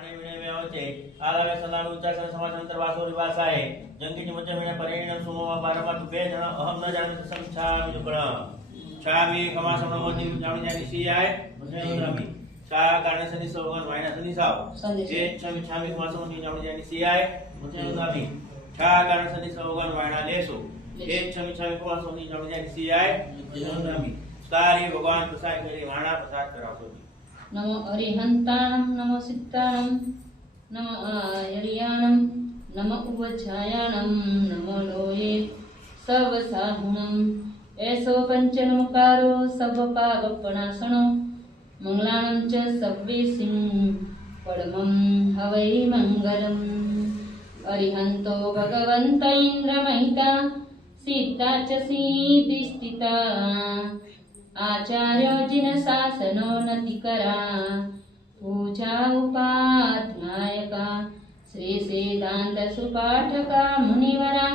पाणी विणे व्यवचे आगावे सदा उच्चासन समासांतर वासो रिवासाए जंगीची मुझे विणे परिणियम सुमोवा बारमा तुके जन अहम न जाने संछामि दुकड़ा छामि कमा समनोति जामि जानि सियाय मुझे उद्रामि छा कारणसनि सोगन वायना सनि साव जे छामि कमा समनोति जामि जानि सियाय मुझे उद्रामि छा कारणसनि सोगन वायना लेसो जे छामि कमा समनोति जामि जानि सियाय मुझे उद्रामि सारी भगवान प्रसाद करे वाणा प्रसाद करावो नमो अरिहंताणं नमो सिद्धाणं नमो आयर्याणं नमो उवच्छायाणं नमो लोये सर्वसाहुणं ऐसो पंचनमकारो सर्वपावपणासनो मंगलानं च सर्वेसिं परमं हवै मंगलम् अरिहंतो भगवन्त इन्द्रमहिता सीता च सीदिस्थिता आचार्यो जिन शासनो नतिकरा पूजा उपाध्यायका श्री सिद्धांत सुपाठका मुनिवरा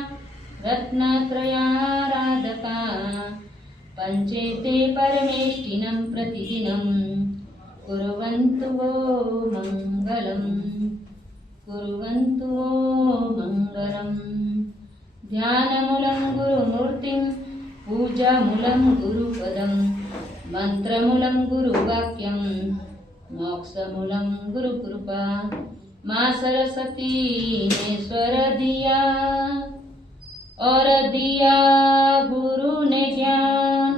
रत्नत्रयाराधका पंचेते परमेष्टिनं प्रतिदिनं कुर्वन्तु वो मंगलम् कुर्वन्तु वो मंगलम् ध्यानमूलं गुरुमूर्तिं पूजामूलं गुरुपदं मंत्रमूलं गुरुवाक्यं मोक्षमूलं गुरुकृपा मां सरस्वती ने स्वर दिया और दिया गुरु ने ज्ञान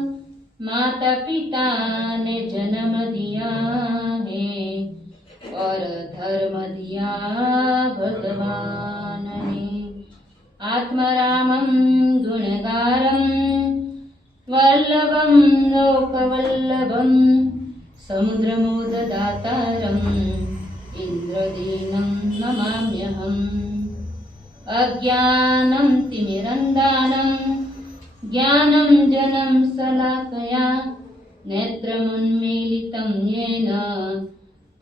माता पिता ने जन्म दिया है और धर्म दिया भगवान ने आत्मरामं गुणगारं वल्लभं लोकवल्लभं समुद्रमोददातारम् इन्द्रदीनं नमाम्यहम् अज्ञानं तिमिरन्दानं ज्ञानं जनं शलाकया नेत्रमुन्मीलितं येन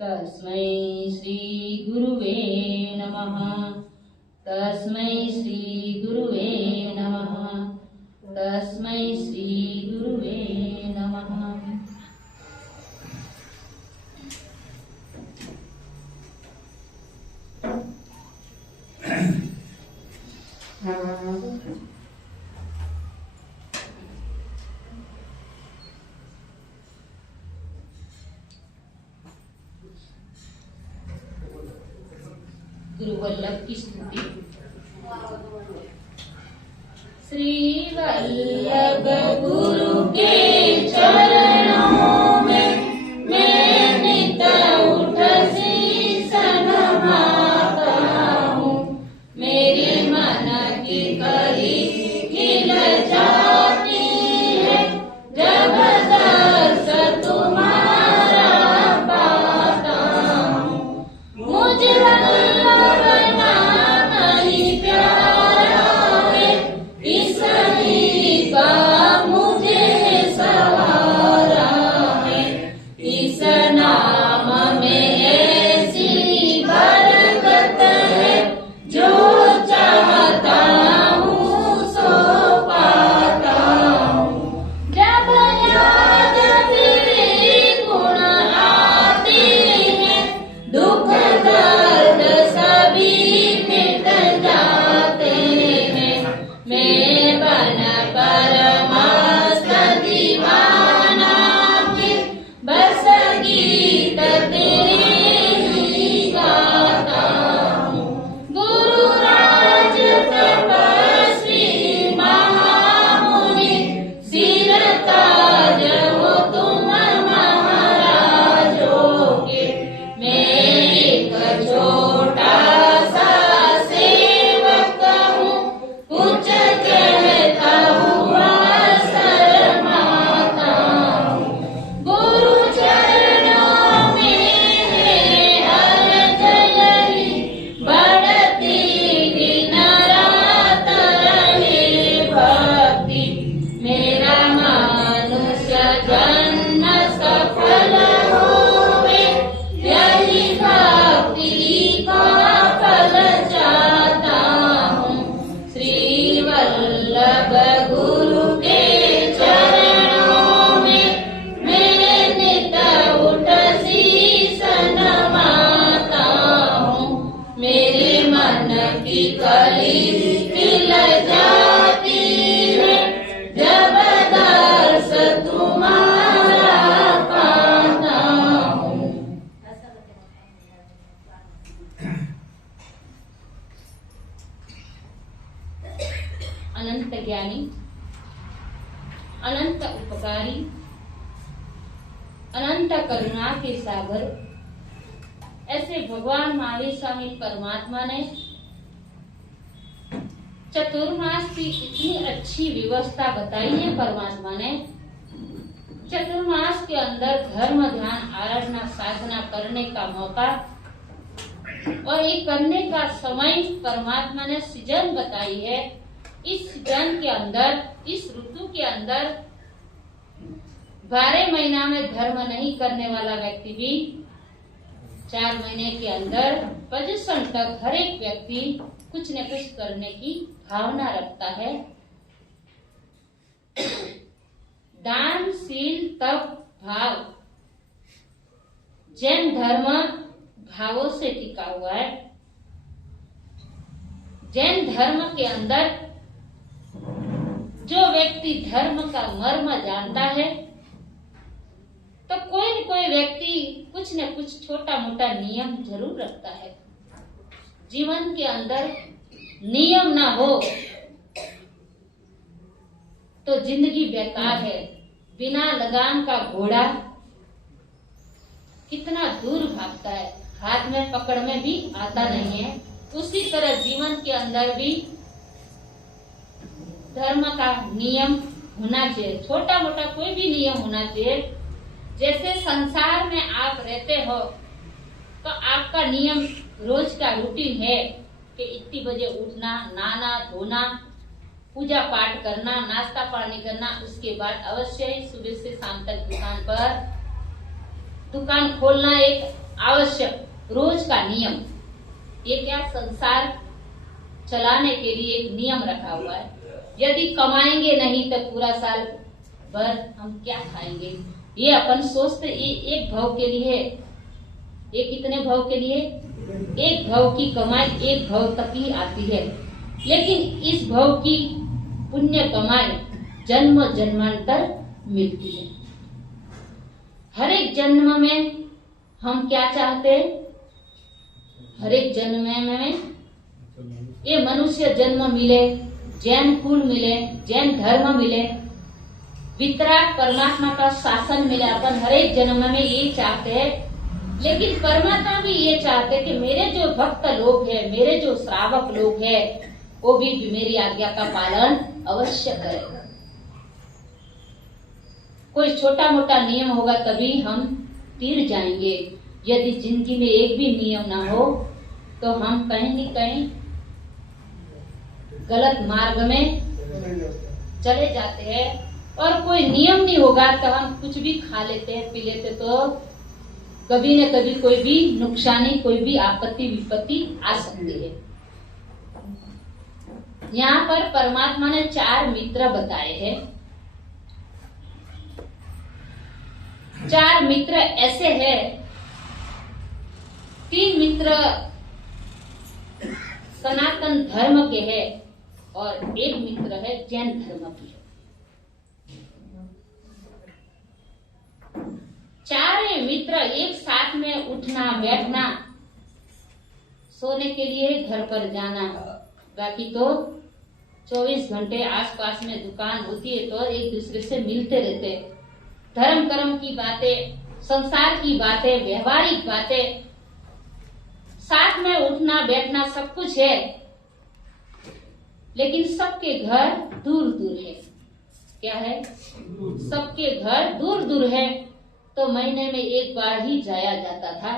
तस्मै श्रीगुरुवे नमः तस्मै श्रीगुरुवे नमः तस्मै श्रीगुरुवे नमः गुरुवल्लभ की स्तुति। श्री वल्लभ गुरु के चरणों में मैं नित उठ शीश नवाता हूँ। मेरी मन की कली खिल जाती है जब दर्श तुम्हारा पाता हूँ। मुझे मुझे सवारा अनंत ज्ञानी, अनंत उपकारी, अनंत करुणा के सागर ऐसे भगवान महावीर स्वामी परमात्मा ने चतुर्मास की इतनी अच्छी व्यवस्था बताई है। परमात्मा ने चतुर्मास के अंदर धर्म, ध्यान, आराधना, साधना करने का मौका और ये करने का समय परमात्मा ने सीजन बताई है। इस सीजन के अंदर, इस ऋतु के अंदर 12 महीना में धर्म नहीं करने वाला व्यक्ति भी 4 महीने के अंदर पोजीशन तक हर एक व्यक्ति कुछ न कुछ करने की भावना रखता है। दानशील तप भाव जैन धर्म भावों से टिका हुआ है। जैन धर्म के अंदर जो व्यक्ति धर्म का मर्म जानता है तो कोई न कोई व्यक्ति कुछ न कुछ छोटा मोटा नियम जरूर रखता है। जीवन के अंदर नियम ना हो तो जिंदगी बेकार है। बिना लगाम का घोड़ा कितना दूर भागता है, हाथ में पकड़ में भी आता नहीं है। उसी तरह जीवन के अंदर भी धर्म का नियम होना चाहिए, छोटा मोटा कोई भी नियम होना चाहिए। जैसे संसार में आप रहते हो तो आपका नियम रोज का रूटीन है कि इतनी बजे उठना, नहाना धोना, पूजा पाठ करना, नाश्ता पानी करना, उसके बाद अवश्य ही सुबह से शाम तक दुकान खोलना एक आवश्यक रोज का नियम। ये क्या संसार चलाने के लिए एक नियम रखा हुआ है। यदि कमाएंगे नहीं तो पूरा साल भर हम क्या खाएंगे, ये अपन सोचते। ये एक भाव के लिए, ये कितने भाव के लिए? एक भाव की कमाई एक भाव तक ही आती है, लेकिन इस भाव की पुण्य कमाई जन्म जन्मांतर मिलती है। हर एक जन्म में हम क्या चाहते हैं? हर एक जन्म में ये मनुष्य जन्म मिले, जैन कुल मिले, जैन धर्म मिले, वितराग परमात्मा का शासन मिले। अपन हर एक जन्म में ये चाहते हैं, लेकिन परमात्मा भी ये चाहते कि मेरे जो भक्त लोग हैं, मेरे जो श्रावक लोग हैं, वो भी मेरी आज्ञा का पालन अवश्य करें। कोई छोटा मोटा नियम होगा तभी हम तीर जाएंगे। यदि जिंदगी में एक भी नियम ना हो तो हम कहीं न कहीं गलत मार्ग में चले जाते हैं। और कोई नियम नहीं होगा तो हम कुछ भी खा लेते हैं, पी लेते, तो कभी न कभी कोई भी नुकसानी, कोई भी आपत्ति विपत्ति आ सकती है। यहाँ पर परमात्मा ने 4 मित्र बताए हैं। 4 मित्र ऐसे हैं। 3 मित्र सनातन धर्म के हैं और 1 मित्र है जैन धर्म की। 4 मित्र एक साथ में उठना बैठना, सोने के लिए घर पर जाना, बाकी तो 24 घंटे आसपास में दुकान होती है तो एक दूसरे से मिलते रहते। धर्म कर्म की बातें, संसार की बातें, व्यवहारिक बातें, साथ में उठना बैठना सब कुछ है, लेकिन सबके घर दूर दूर है। क्या है? सबके घर दूर दूर है। तो महीने में एक बार ही जाया जाता था,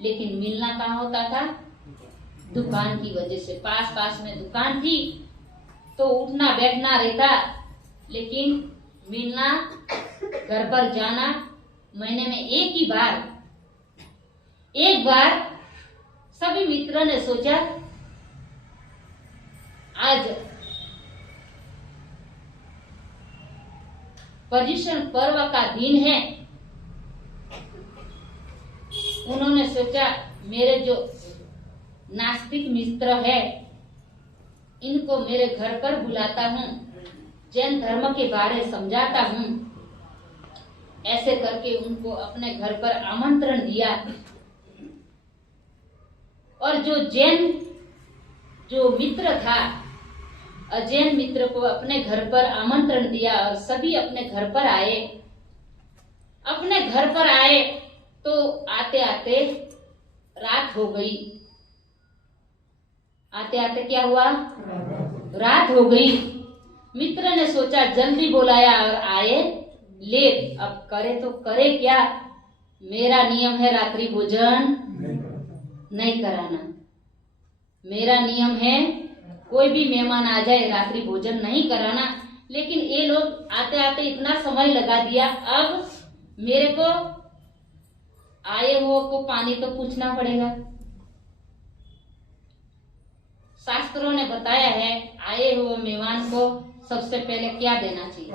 लेकिन मिलना कहाँ होता था? दुकान की वजह से। पास पास में दुकान थी तो उठना बैठना रहता, लेकिन मिलना, घर पर जाना महीने में एक ही बार। एक बार सभी मित्रों ने सोचा आज पर्युषण पर्व का दिन है। उन्होंने सोचा मेरे जो नास्तिक मित्र है इनको मेरे घर पर बुलाता हूँ, जैन धर्म के बारे समझाता हूँ। ऐसे करके उनको अपने घर पर आमंत्रण दिया। और जो जैन जो मित्र था, अजैन मित्र को अपने घर पर आमंत्रण दिया और सभी अपने घर पर आए। अपने घर पर आए तो आते आते रात हो गई। आते आते क्या हुआ? रात हो गई। मित्र ने सोचा जल्दी बुलाया और आए लेट। अब करे तो करे क्या? मेरा नियम है रात्रि भोजन नहीं कराना। मेरा नियम है कोई भी मेहमान आ जाए रात्रि भोजन नहीं कराना। लेकिन ये लोग आते आते इतना समय लगा दिया। अब मेरे को आए हो को पानी तो पूछना पड़ेगा। शास्त्रों ने बताया है आए हुए मेहमान को सबसे पहले क्या देना चाहिए?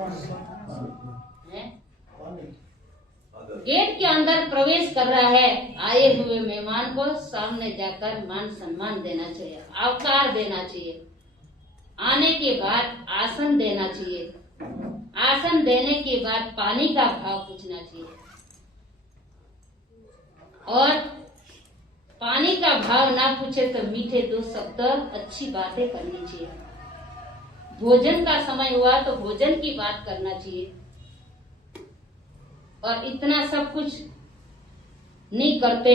गेट के अंदर प्रवेश कर रहा है, आए हुए मेहमान को सामने जाकर मान सम्मान देना चाहिए, आवकार देना चाहिए। आने के बाद आसन देना चाहिए। आसन देने के बाद पानी का भाव पूछना चाहिए और पानी का भाव ना पूछे तो मीठे दो शब्द अच्छी बातें करनी चाहिए। भोजन का समय हुआ तो भोजन की बात करना चाहिए। और इतना सब कुछ नहीं करते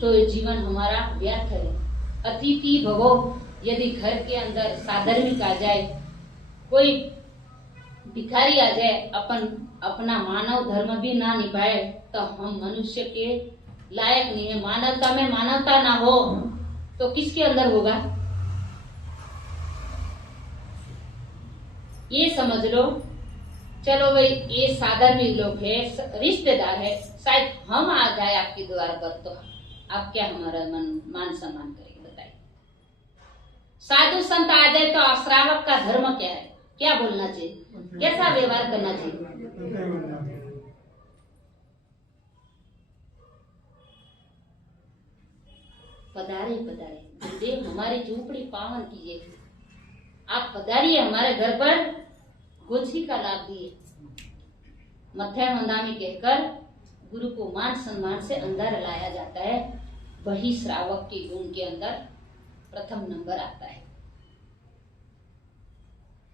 तो ये जीवन हमारा व्यर्थ है। अतिथि भवो, यदि घर के अंदर साधर्मिक आ जाए, कोई भिखारी आ जाए, अपना मानव धर्म भी ना निभाए तो हम मनुष्य के लायक नहीं है। मानवता में मानवता ना हो तो किसके अंदर होगा? ये समझ लो। चलो भाई ये साधारण लोग है, रिश्तेदार है, शायद हम आ जाए आपके द्वार पर तो आप क्या हमारा मान सम्मान करेंगे? बताइए। साधु संत आ जाए तो श्रावक का धर्म क्या है? क्या बोलना चाहिए? कैसा व्यवहार करना चाहिए? पधारे पधारे गुरुदेव, हमारी झोपड़ी पावन कीजिए। आप पधारिए हमारे घर पर, गोछी का लाभ दिए। मध्य मंदामी कहकर गुरु को मान सम्मान से अंदर लाया जाता है। वही श्रावक के गुण के अंदर प्रथम नंबर आता है।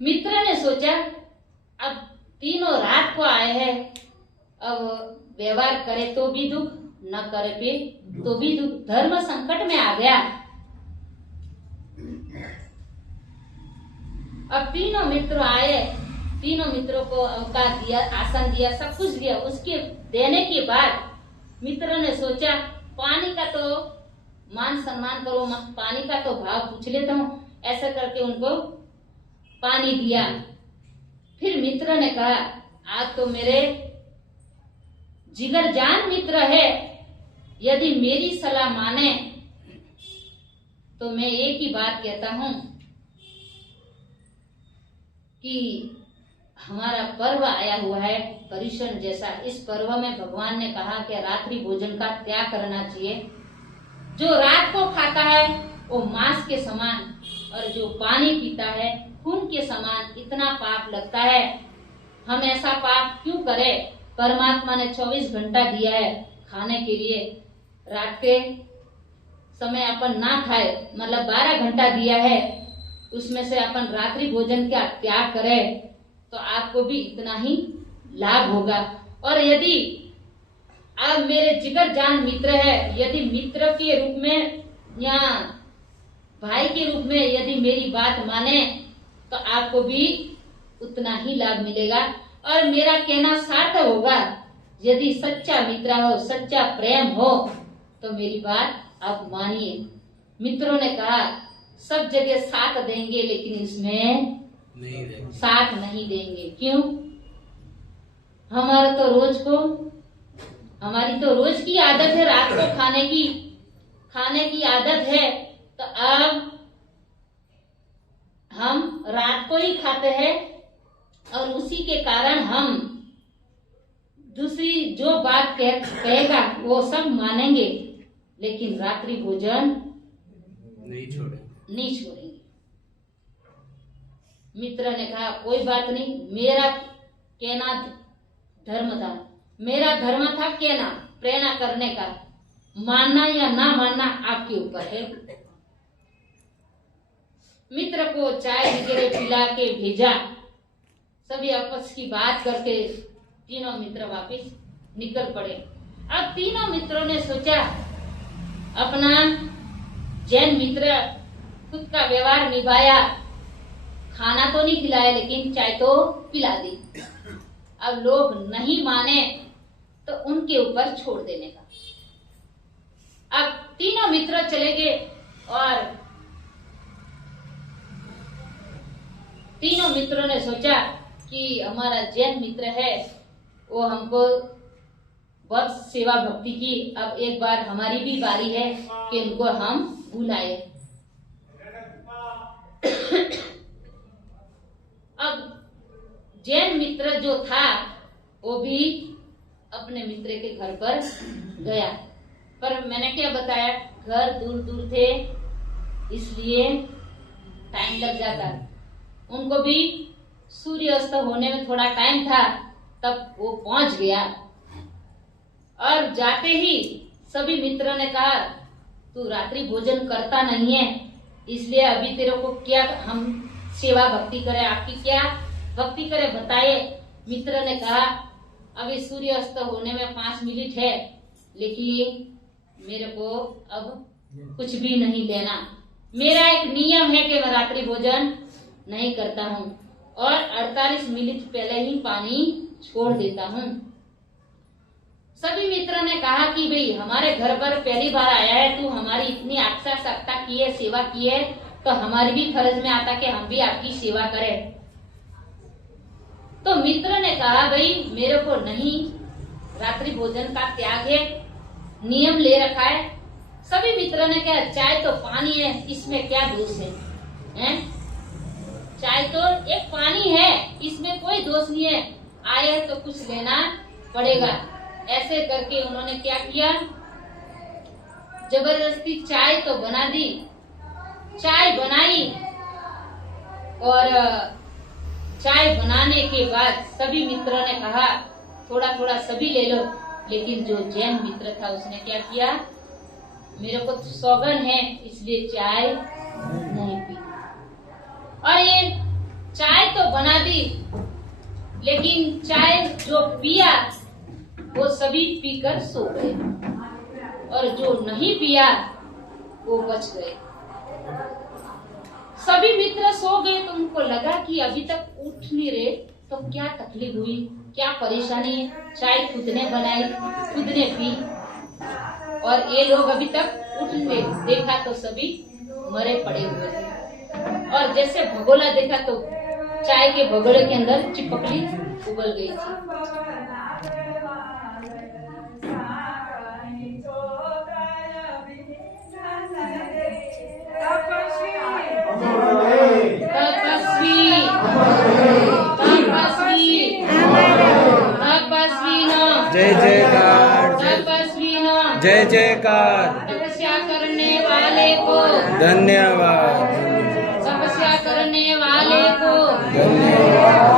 मित्र ने सोचा अब तीनों रात को आए हैं, अब व्यवहार करे तो भी दुख, न करे पे तो भी दुख। धर्म संकट में आ गया। अब तीनों मित्र आए, तीनों मित्रों को अवकाश दिया, आसन दिया, सब कुछ दिया। उसके देने के बाद मित्र ने सोचा पानी का तो मान सम्मान करो, पानी का तो भाव पूछ लेता हूँ। ऐसा करके उनको पानी दिया। फिर मित्र ने कहा आज तो मेरे जिगर जान मित्र है, यदि मेरी सलाह माने तो मैं एक ही बात कहता हूं कि हमारा पर्व आया हुआ है पर्युषण जैसा। इस पर्व में भगवान ने कहा कि रात्रि भोजन का त्याग करना चाहिए। जो रात को खाता है वो मांस के समान, और जो पानी पीता है खून के समान इतना पाप लगता है। हम ऐसा पाप क्यों करें? परमात्मा ने 24 घंटा दिया है खाने के लिए। रात के समय अपन ना खाए, मतलब 12 घंटा दिया है, उसमें से अपन रात्रि भोजन का त्याग करें तो आपको भी इतना ही लाभ होगा। और यदि आप मेरे जिगर जान मित्र है, यदि मित्र के रूप में या भाई के रूप में यदि मेरी बात माने तो आपको भी उतना ही लाभ मिलेगा और मेरा कहना सार्थक होगा। यदि सच्चा मित्र हो, सच्चा प्रेम हो तो मेरी बात आप मानिए। मित्रों ने कहा सब जगह साथ देंगे लेकिन इसमें साथ नहीं देंगे। क्यों? हमारी तो रोज की आदत है रात को खाने की आदत है, तो अब हम रात को ही खाते हैं और उसी के कारण हम दूसरी जो बात कहेगा वो सब मानेंगे, लेकिन रात्रि भोजन नहीं छोड़ेंगे। मित्र ने कहा कोई बात नहीं, मेरा कहना धर्म था, मेरा धर्म था कहना, प्रेरणा करने का। मानना या ना मानना आपके ऊपर है। मित्र को चाय वगैरह पिला के भेजा। सभी आपस की बात करके तीनों मित्र वापस निकल पड़े। अब तीनों मित्रों ने सोचा, अपना जैन मित्र खुद का व्यवहार निभाया, खाना तो नहीं खिलाया लेकिन चाय तो पिला दी। अब लोग नहीं माने तो उनके ऊपर छोड़ देने का। अब तीनों मित्र चले गए और तीनों मित्रों ने सोचा कि हमारा जैन मित्र है, वो हमको बहुत सेवा भक्ति की, अब एक बार हमारी भी बारी है कि उनको हम बुलाए। अब जैन मित्र जो था वो भी अपने मित्र के घर पर गया, पर मैंने क्या बताया, घर दूर दूर थे इसलिए टाइम लग जाता। उनको भी सूर्यास्त होने में थोड़ा टाइम था, तब वो पहुंच गया। और जाते ही सभी मित्रों ने कहा, तू रात्रि भोजन करता नहीं है, इसलिए अभी तेरे को क्या हम सेवा भक्ति करें, आपकी क्या भक्ति करें बताए। मित्र ने कहा, अभी सूर्यास्त होने में 5 मिनट है, लेकिन मेरे को अब कुछ भी नहीं लेना। मेरा एक नियम है कि मैं रात्रि भोजन नहीं करता हूँ और 48 मिनट पहले ही पानी छोड़ देता हूँ। सभी मित्रों ने कहा कि भाई हमारे घर पर पहली बार आया है, तू हमारी इतनी आशा सकता की है, सेवा की है, तो हमारी भी फर्ज में आता कि हम भी आपकी सेवा करें। तो मित्र ने कहा, भाई मेरे को नहीं, रात्रि भोजन का त्याग है, नियम ले रखा है। सभी मित्रों ने कहा, चाय तो पानी है, इसमें क्या दोष है, हैं? चाय तो एक पानी है, इसमें कोई दोष नहीं है, आए हैं तो कुछ लेना पड़ेगा। ऐसे करके उन्होंने क्या किया, जबरदस्ती चाय तो बना दी। चाय बनाई और चाय बनाने के बाद सभी मित्रों ने कहा, थोड़ा थोड़ा सभी ले लो, लेकिन जो जैन मित्र था उसने क्या किया, मेरे को सौगन है इसलिए चाय नहीं पी। और ये चाय तो बना दी, लेकिन चाय जो पिया वो सभी पीकर सो गए और जो नहीं पिया वो बच गए। सभी मित्र सो गए तो उनको लगा कि अभी तक उठ नहीं रहे, तो क्या तकलीफ हुई, क्या परेशानी है। चाय खुद ने बनाई, खुद ने पी और ये लोग अभी तक उठ नहीं रहे। देखा तो सभी मरे पड़े हुए थे और जैसे भगोला देखा तो चाय के भगोले के अंदर चिपकली उबल गई थी। जय जयकार, जय जयकार। तपस्या करने वाले को धन्यवाद, तपस्या करने वाले को धन्यवाद।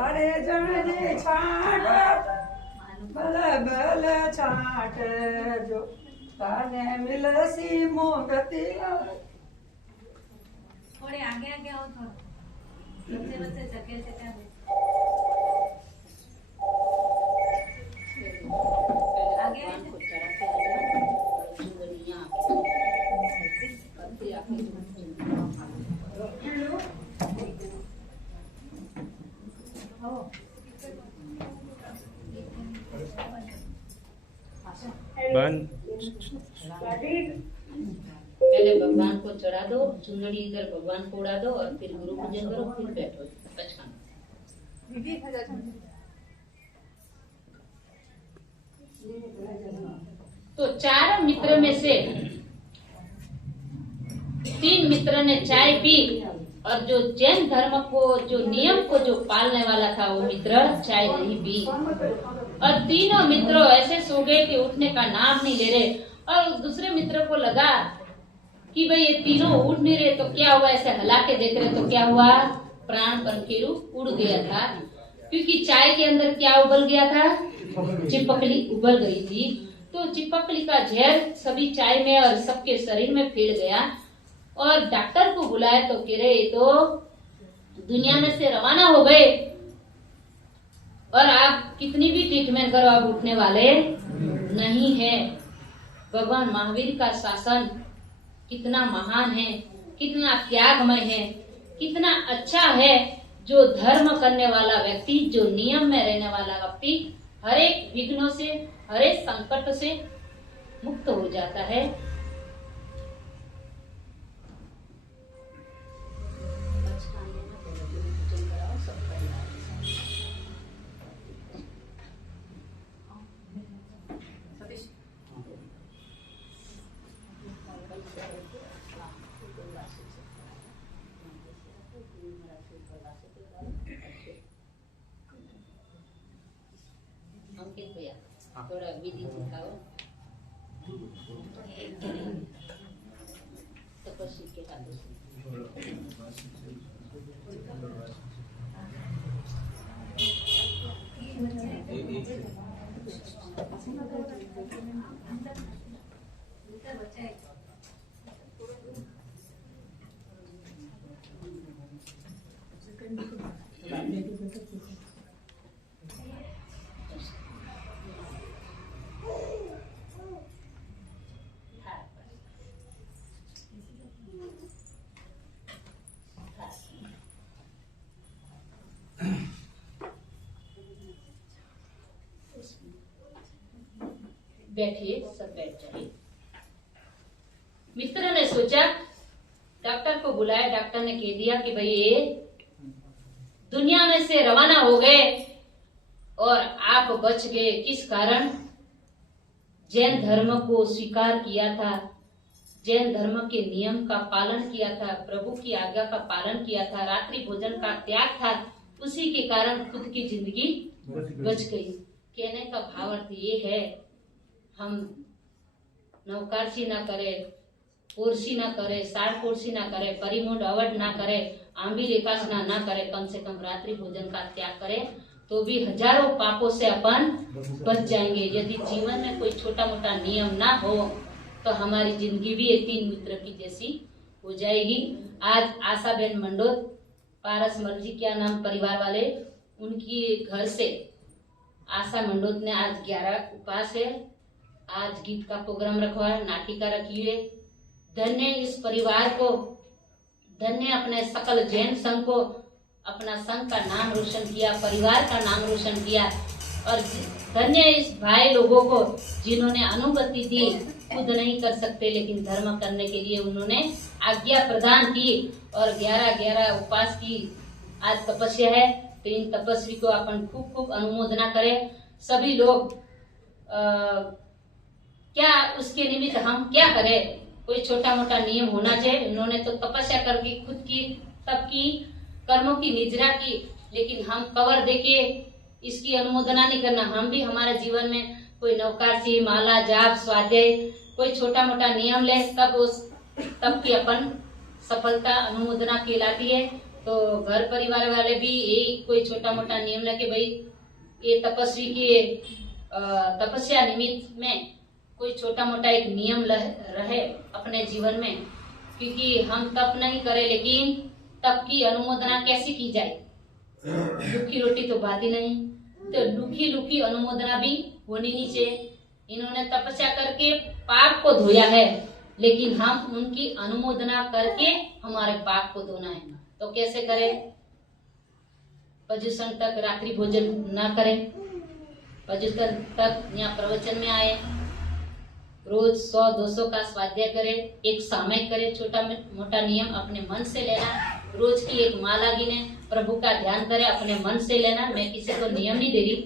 अरे जन जी छाट बल बल छाट जो ताने मिलसी मोगती। थोड़े आगे आगे आओ, थोड़ा बच्चे बच्चे जगह से क्या आगे बंद। पहले भगवान को चढ़ा दो, चुनरी इधर भगवान को उड़ा दो और फिर गुरु पूजन करो, फिर बैठो पचखान। तो 4 मित्र में से 3 मित्र ने चाय पी और जो जैन धर्म को, जो नियम को जो पालने वाला था, वो मित्र चाय नहीं पी। और तीनों मित्रों ऐसे सो गए कि उठने का नाम नहीं ले रहे। और दूसरे मित्र को लगा कि भाई ये तीनों उड़ नहीं रहे तो क्या हुआ, ऐसे हला के देख रहे तो क्या हुआ, प्राण पंखेरु उड़ गया था। क्योंकि चाय के अंदर क्या उबल गया था, चिपकली उबल गई थी। तो चिपकली का जहर सभी चाय में और सबके शरीर में फैल गया। और डॉक्टर को बुलाया तो कह रहे तो दुनिया में से रवाना हो गए और आप कितनी भी ट्रीटमेंट करो आप उठने वाले नहीं है। भगवान महावीर का शासन कितना महान है, कितना त्यागमय है, कितना अच्छा है। जो धर्म करने वाला व्यक्ति, जो नियम में रहने वाला व्यक्ति हर एक विघ्नों से, हर एक संकट से मुक्त हो जाता है। अंकित भैया थोड़ा विधि सिखाओ। तपस्वी के हाथों से बैठिए, सब बैठ जाइए। मित्र ने सोचा, डॉक्टर को बुलाया, डॉक्टर ने कह दिया कि भाई ये दुनिया में से रवाना हो गए और आप बच गए। किस कारण? जैन धर्म को स्वीकार किया था, जैन धर्म के नियम का पालन किया था, प्रभु की आज्ञा का पालन किया था, रात्रि भोजन का त्याग था, उसी के कारण खुद की जिंदगी बच गई। कहने का भावार्थ ये है, हम नौकारसी ना करे, कोर्सी ना करे, साठ कोर्सी ना करे, परिमोड अवड ना करे, आंबी लेकासना ना करे, कम से कम रात्रि भोजन का त्याग करे तो भी हजारों पापों से अपन बच जाएंगे। यदि जीवन में कोई छोटा मोटा नियम ना हो तो हमारी जिंदगी भी एक तीन मित्र की जैसी हो जाएगी। आज आशा बेन मंडोत, पारस मर्जी क्या नाम परिवार वाले, उनकी घर से आशा मंडोत ने आज 11 उपास है। आज गीत का प्रोग्राम रखवा है, नाटिका रखी है। धन्य इस परिवार को, धन्य अपने सकल जैन संघ को, अपना संघ का नाम रोशन किया, परिवार का नाम रोशन किया। और धन्य इस भाई लोगों को जिन्होंने अनुमति दी, खुद नहीं कर सकते लेकिन धर्म करने के लिए उन्होंने आज्ञा प्रदान की और 11 उपास की आज तपस्या है। तो इन तपस्वी को अपन खूब खूब अनुमोदना करें। सभी लोग क्या उसके निमित्त हम क्या करें, कोई छोटा मोटा नियम होना चाहिए। उन्होंने तो तपस्या करके खुद की सबकी कर्मों की निजरा की, लेकिन हम कवर देके इसकी अनुमोदना नहीं करना। हम भी हमारे जीवन में कोई नौकारसी, माला जाप, स्वाध्याय, कोई छोटा मोटा नियम ले, तब की अपन सफलता अनुमोदना कहलाती है। तो घर परिवार वाले भी यही कोई छोटा मोटा नियम लेके भाई ये तपस्वी के तपस्या निमित्त में कोई छोटा मोटा एक नियम रहे अपने जीवन में, क्योंकि हम तप नहीं करें लेकिन तप की अनुमोदना कैसे की जाए। लुकी रोटी तो बात ही नहीं, तो लुकी अनुमोदना भी होनी नहीं चाहिए। इन्होंने तपस्या करके पाप को धोया है, लेकिन हम उनकी अनुमोदना करके हमारे पाप को धोना है। तो कैसे करें? पजुषण तक रात्रि भोजन ना करें, पजुषण तक यहाँ प्रवचन में आए, रोज 100-200 का स्वाध्याय करें, एक सामयिक करें, छोटा मोटा नियम अपने मन से लेना, रोज की एक माला गिने, प्रभु का ध्यान करें, अपने मन से लेना। मैं किसी को नियम नहीं दे रही,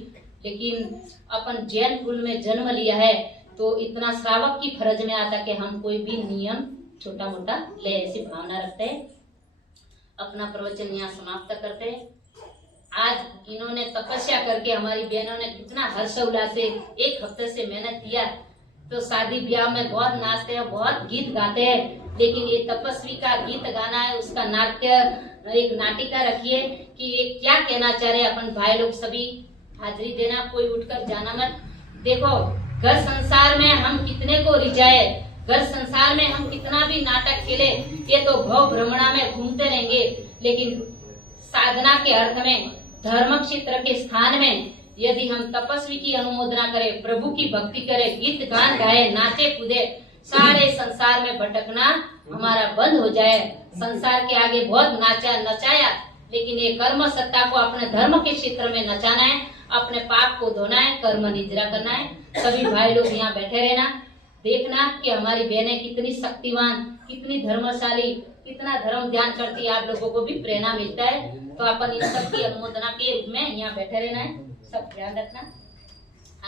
लेकिन अपन जैन कुल में जन्म लिया है तो इतना श्रावक की फर्ज में आता कि हम कोई भी नियम छोटा मोटा ले, ऐसी भावना रखते हैं। अपना प्रवचन यहाँ समाप्त करते हैं। आज इन्होंने तपस्या करके, हमारी बहनों ने कितना हर्ष उल्लास से 1 हफ्ते से मेहनत किया, तो शादी ब्याह में बहुत नाचते हैं, बहुत गीत गाते हैं, लेकिन ये तपस्वी का गीत गाना है, उसका नाट्य एक नाटिका रखिए कि ये क्या कहना चाह रहे हैं। अपन भाई लोग सभी हाजिरी देना, कोई उठकर जाना मत। देखो घर संसार में हम कितने को रिझाए, घर संसार में हम कितना भी नाटक खेले, ये तो भव भ्रमणा में घूमते रहेंगे, लेकिन साधना के अर्थ में धर्म क्षेत्र के स्थान में यदि हम तपस्वी की अनुमोदना करें, प्रभु की भक्ति करें, गीत गान गाए, नाचे कूदे, सारे संसार में भटकना हमारा बंद हो जाए। संसार के आगे बहुत नचाया, लेकिन ये कर्म सत्ता को अपने धर्म के क्षेत्र में नचाना है, अपने पाप को धोना है, कर्म निद्रा करना है। सभी भाई लोग यहाँ बैठे रहना, देखना कि हमारी बहनें कितनी शक्तिवान, कितनी धर्मशाली, कितना धर्म ध्यान करती है। आप लोगों को भी प्रेरणा मिलता है, तो अपन इन सब की अनुमोदना के रूप में यहाँ बैठे रहना है। सब ध्यान रखना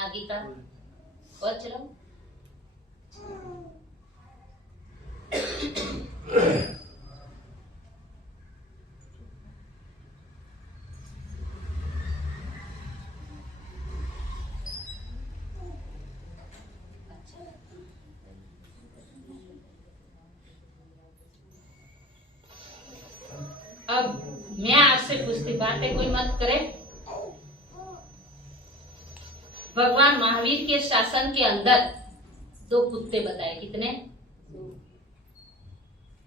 आगे का। और चलो अब मैं आपसे पूछती, बातें कोई मत करे। भगवान महावीर के शासन के अंदर 2 कुत्ते बताए। कितने?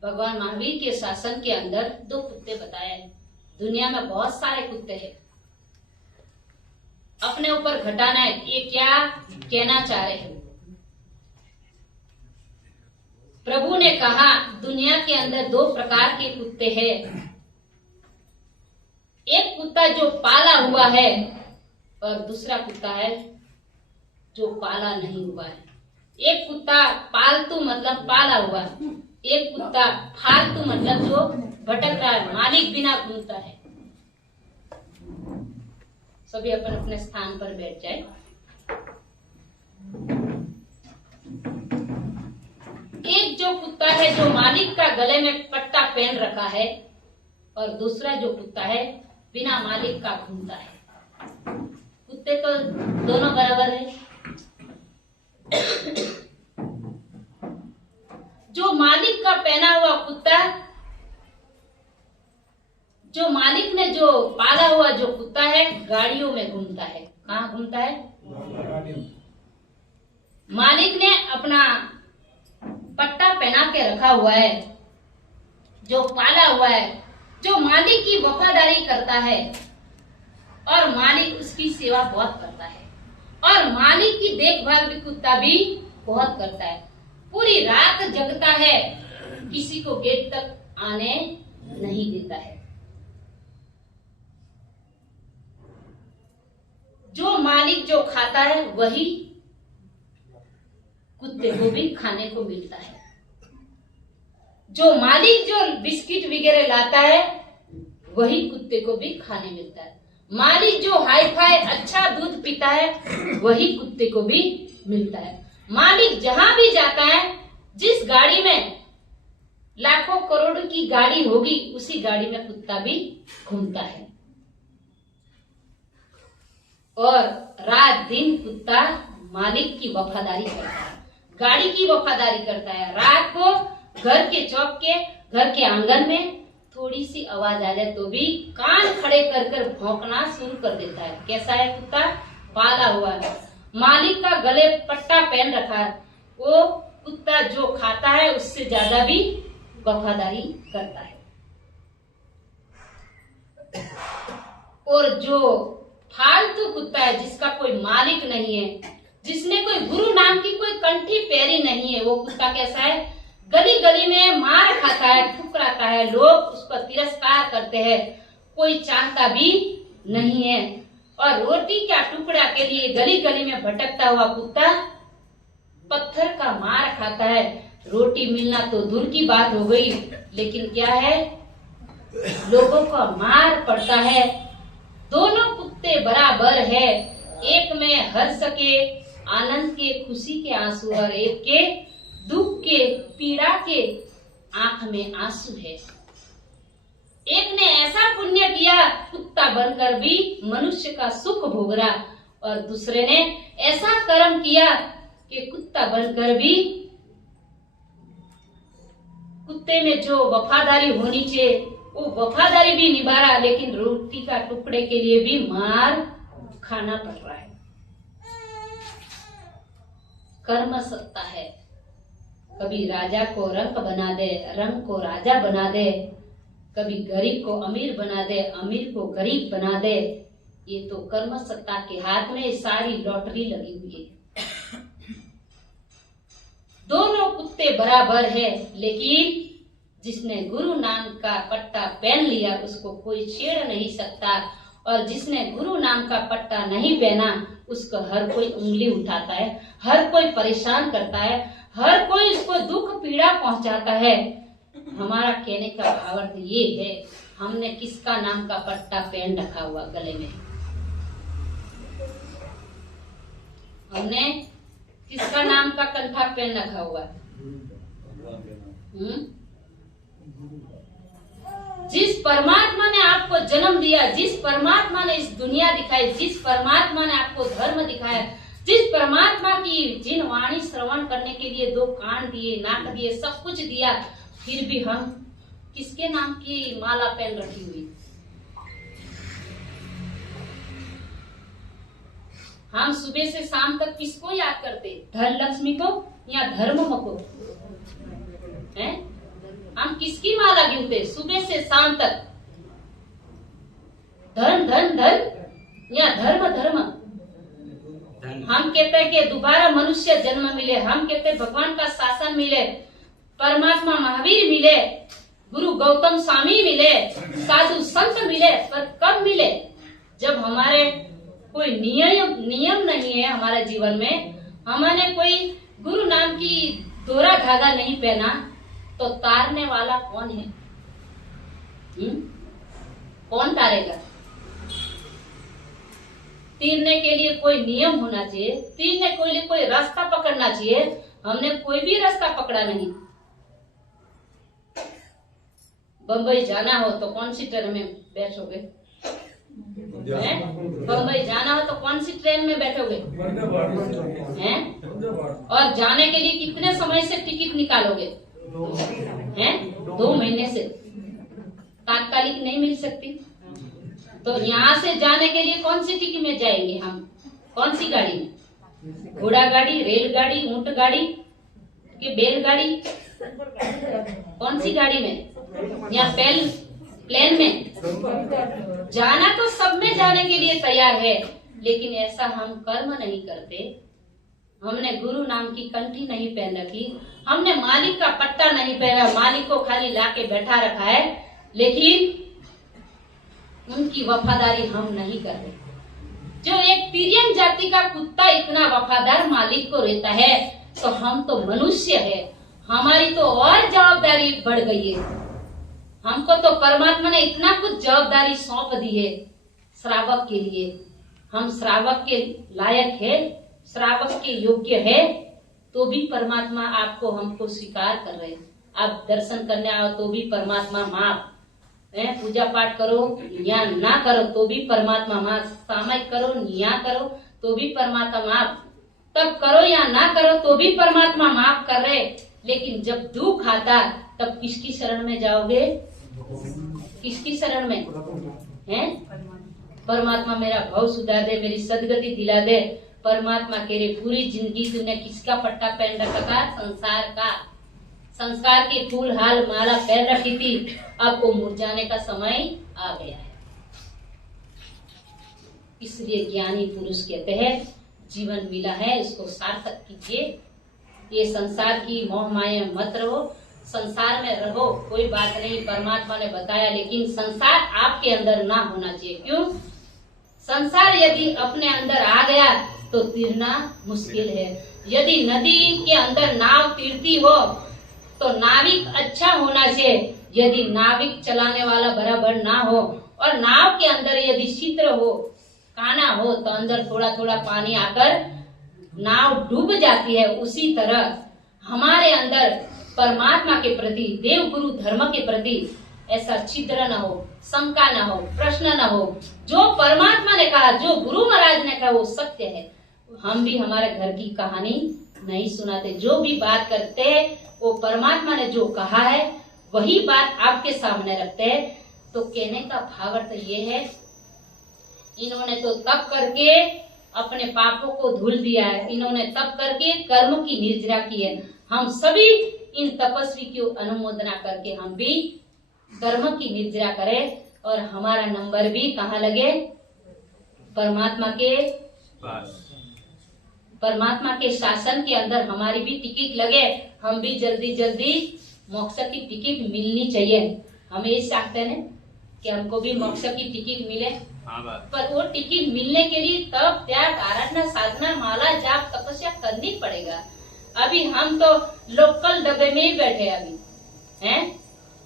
भगवान महावीर के शासन के अंदर 2 कुत्ते बताए। दुनिया में बहुत सारे कुत्ते हैं, अपने ऊपर घटाना है। ये क्या कहना चाह रहे हैं? प्रभु ने कहा दुनिया के अंदर 2 प्रकार के कुत्ते हैं। एक कुत्ता जो पाला हुआ है और दूसरा कुत्ता है जो पाला नहीं हुआ है। एक कुत्ता पालतू मतलब पाला हुआ, एक कुत्ता फालतू मतलब जो भटक रहा है, मालिक बिना घूमता है। सभी अपन अपने स्थान पर बैठ जाए। एक जो कुत्ता है जो मालिक का गले में पट्टा पहन रखा है, और दूसरा जो कुत्ता है बिना मालिक का घूमता है। कुत्ते तो दोनों बराबर है। जो मालिक का पहना हुआ कुत्ता, जो मालिक ने जो पाला हुआ जो कुत्ता है, गाड़ियों में घूमता है। कहाँ घूमता है? मालिक ने अपना पट्टा पहना के रखा हुआ है, जो पाला हुआ है, जो मालिक की वफादारी करता है, और मालिक उसकी सेवा बहुत करता है, और मालिक की देखभाल भी कुत्ता भी बहुत करता है। पूरी रात जगता है, किसी को गेट तक आने नहीं देता है। जो मालिक जो खाता है वही कुत्ते को भी खाने को मिलता है। जो मालिक जो बिस्किट वगैरह लाता है वही कुत्ते को भी खाने मिलता है। मालिक जो हाई फाई अच्छा दूध पीता है वही कुत्ते को भी मिलता है। मालिक जहां भी जाता है, जिस गाड़ी में लाखों करोड़ की गाड़ी होगी, उसी गाड़ी में कुत्ता भी घूमता है। और रात दिन कुत्ता मालिक की वफादारी करता है, गाड़ी की वफादारी करता है। रात को घर के चौक के, घर के आंगन में थोड़ी सी आवाज आ जाए तो भी कान खड़े कर कर भौंकना शुरू कर देता है। कैसा है कुत्ता? पाला हुआ है, मालिक का गले पट्टा पहन रखा है। वो कुत्ता जो खाता है उससे ज्यादा भी वफादारी करता है। और जो फालतू कुत्ता है, जिसका कोई मालिक नहीं है, जिसने कोई गुरु नाम की कोई कंठी पैरी नहीं है, वो कुत्ता कैसा है? गली गली में मार खाता है, ठुकराता है, लोग उसका तिरस्कार करते हैं, कोई चाहता भी नहीं है। और रोटी का टुकड़ा के लिए गली गली में भटकता हुआ कुत्ता पत्थर का मार खाता है। रोटी मिलना तो दूर की बात हो गई, लेकिन क्या है, लोगों का मार पड़ता है। दोनों कुत्ते बराबर है, एक में हर्ष के, आनंद के, खुशी के आंसू, और एक के दुख के, पीड़ा के आंख में आंसू है। एक ने ऐसा पुण्य किया कुत्ता बनकर भी मनुष्य का सुख भोग रहा, और दूसरे ने ऐसा कर्म किया कि कुत्ता बनकर भी कुत्ते में जो वफादारी होनी चाहिए वो वफादारी भी निभा रहा, लेकिन रोटी का टुकड़े के लिए भी मार खाना पड़ रहा है। कर्म सत्ता है, कभी राजा को रंक बना दे, रंक को राजा बना दे, कभी गरीब को अमीर बना दे, अमीर को गरीब बना दे। ये तो कर्म सत्ता के हाथ में सारी लॉटरी लगी हुई है। दोनों कुत्ते बराबर है, लेकिन जिसने गुरु नाम का पट्टा पहन लिया उसको कोई छेड़ नहीं सकता, और जिसने गुरु नाम का पट्टा नहीं पहना उसको हर कोई उंगली उठाता है, हर कोई परेशान करता है, हर कोई उसको दुख पीड़ा पहुंचाता है। हमारा कहने का भावार्थ ये है, हमने किसका नाम का पट्टा पहन रखा हुआ गले में? हमने किसका नाम का कंठा पहन रखा हुआ? जिस परमात्मा ने आपको जन्म दिया, जिस परमात्मा ने इस दुनिया दिखाई, जिस परमात्मा ने आपको धर्म दिखाया, जिस परमात्मा की जिन वाणी श्रवण करने के लिए 2 कान दिए, नाक दिए, सब कुछ दिया, फिर भी हम किसके नाम की माला पहन रखी हुई? हम सुबह से शाम तक किसको याद करते? धन लक्ष्मी को या धर्म को? हैं? हम किसकी माला गिनते सुबह से शाम तक? धन धन धन या धर्म धर्म? हम कहते हैं कि दोबारा मनुष्य जन्म मिले, हम कहते हैं भगवान का शासन मिले, परमात्मा महावीर मिले, गुरु गौतम स्वामी मिले, साधु संत मिले, पर कब मिले? जब हमारे कोई नियम नहीं है हमारे जीवन में, हमने कोई गुरु नाम की दोहरा धागा नहीं पहना, तो तारने वाला कौन है? कौन तारेगा? तीरने के लिए कोई नियम होना चाहिए, तीरने के लिए कोई रास्ता पकड़ना चाहिए। हमने कोई भी रास्ता पकड़ा नहीं। बम्बई जाना हो तो कौन सी ट्रेन में बैठोगे? बम्बई जाना हो तो कौन सी ट्रेन में बैठोगे? हैं? और जाने के लिए कितने समय से टिकट निकालोगे? हैं? 2 महीने से तात्कालिक नहीं मिल सकती। तो यहाँ से जाने के लिए कौन सी टिकट में जाएंगे हम? कौन सी गाड़ी में? घोड़ा गाड़ी, रेलगाड़ी, ऊंट गाड़ी कि बैलगाड़ी? कौन सी गाड़ी में? या प्लेन में? जाना तो सब में जाने के लिए तैयार है, लेकिन ऐसा हम कर्म नहीं करते। हमने गुरु नाम की कंठी नहीं पहन रखी, हमने मालिक का पट्टा नहीं पहना, मालिक को खाली लाके बैठा रखा है, लेकिन उनकी वफादारी हम नहीं कर रहे। जो एक तिर्यन जाति का कुत्ता इतना वफादार मालिक को रहता है, तो हम तो मनुष्य है, हमारी तो और जवाबदारी बढ़ गई है। हमको तो परमात्मा ने इतना कुछ जवाबदारी सौंप दी है श्रावक के लिए। हम श्रावक के लायक है, श्रावक के योग्य है, तो भी परमात्मा आपको हमको स्वीकार कर रहे हैं। आप दर्शन करने आओ तो भी परमात्मा माफ, पूजा पाठ करो या ना करो तो भी परमात्मा माफ, सामायिक करो या करो तो भी परमात्मा माफ, तब करो या ना करो तो भी परमात्मा माफ कर रहे। लेकिन जब दुख आता तब किसकी शरण में जाओगे? किसकी शरण में? हैं? परमात्मा मेरा भाव सुधार दे, मेरी सदगति दिला दे। परमात्मा कह रहे पूरी जिंदगी तूने किसका पट्टा पहन रखा था? संसार का। संस्कार की फूल हाल माला पहन रखी थी, अब वो मुरझाने का समय आ गया है। इसलिए ज्ञानी पुरुष कहते हैं जीवन मिला है इसको सार्थक कीजिए। ये संसार की मोह माया मत रहो, संसार में रहो, कोई बात नहीं, परमात्मा ने बताया, लेकिन संसार आपके अंदर ना होना चाहिए। क्यों? संसार यदि अपने अंदर आ गया तो तीरना मुश्किल है। यदि नदी के अंदर नाव तीरती हो तो नाविक अच्छा होना चाहिए। यदि नाविक चलाने वाला बराबर ना हो और नाव के अंदर यदि छिद्र हो, काना हो, तो अंदर थोड़ा थोड़ा पानी आकर नाव डूब जाती है। उसी तरह हमारे अंदर परमात्मा के प्रति, देव गुरु धर्म के प्रति ऐसा छिद्र न हो, शंका न हो, प्रश्न न हो। जो परमात्मा ने कहा, जो गुरु महाराज ने कहा वो सत्य है। हम भी हमारे घर की कहानी नहीं सुनाते। जो भी बात करते हैं वो परमात्मा ने जो कहा है वही बात आपके सामने रखते हैं। तो कहने का भावार्थ ये है, इन्होंने तो तप करके अपने पापों को धुल दिया है, इन्होंने तप करके कर्म की निर्जरा की है। हम सभी इन तपस्वी की अनुमोदना करके हम भी कर्म की निर्जरा करें और हमारा नंबर भी कहाँ लगे? परमात्मा के शासन के अंदर हमारी भी टिकट लगे। हम भी जल्दी जल्दी मोक्ष की टिकट मिलनी चाहिए। हम ये चाहते हैं कि हमको भी मोक्ष की टिकट मिले। पर वो टिकट मिलने के लिए तप, त्याग, आराधना, साधना, माला, जाप, तपस्या करनी पड़ेगा। अभी हम तो लोकल डब्बे में ही बैठे अभी हैं।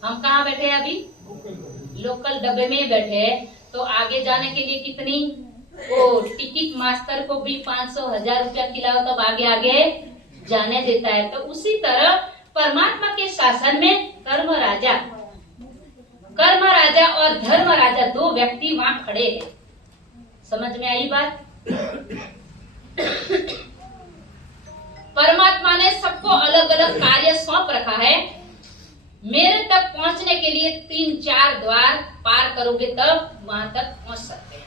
हम कहाँ बैठे अभी? लोकल डब्बे में ही बैठे। तो आगे जाने के लिए कितनी वो टिकट मास्टर को भी 500-1000 रुपया खिलाओ तब आगे आगे जाने देता है। तो उसी तरह परमात्मा के शासन में कर्म राजा और धर्म राजा दो व्यक्ति वहाँ खड़े हैं। समझ में आई बात? परमात्मा ने सबको अलग अलग कार्य सौंप रखा है। मेरे तक पहुंचने के लिए 3-4 द्वार पार करोगे तब वहां तक पहुंच सकते हैं।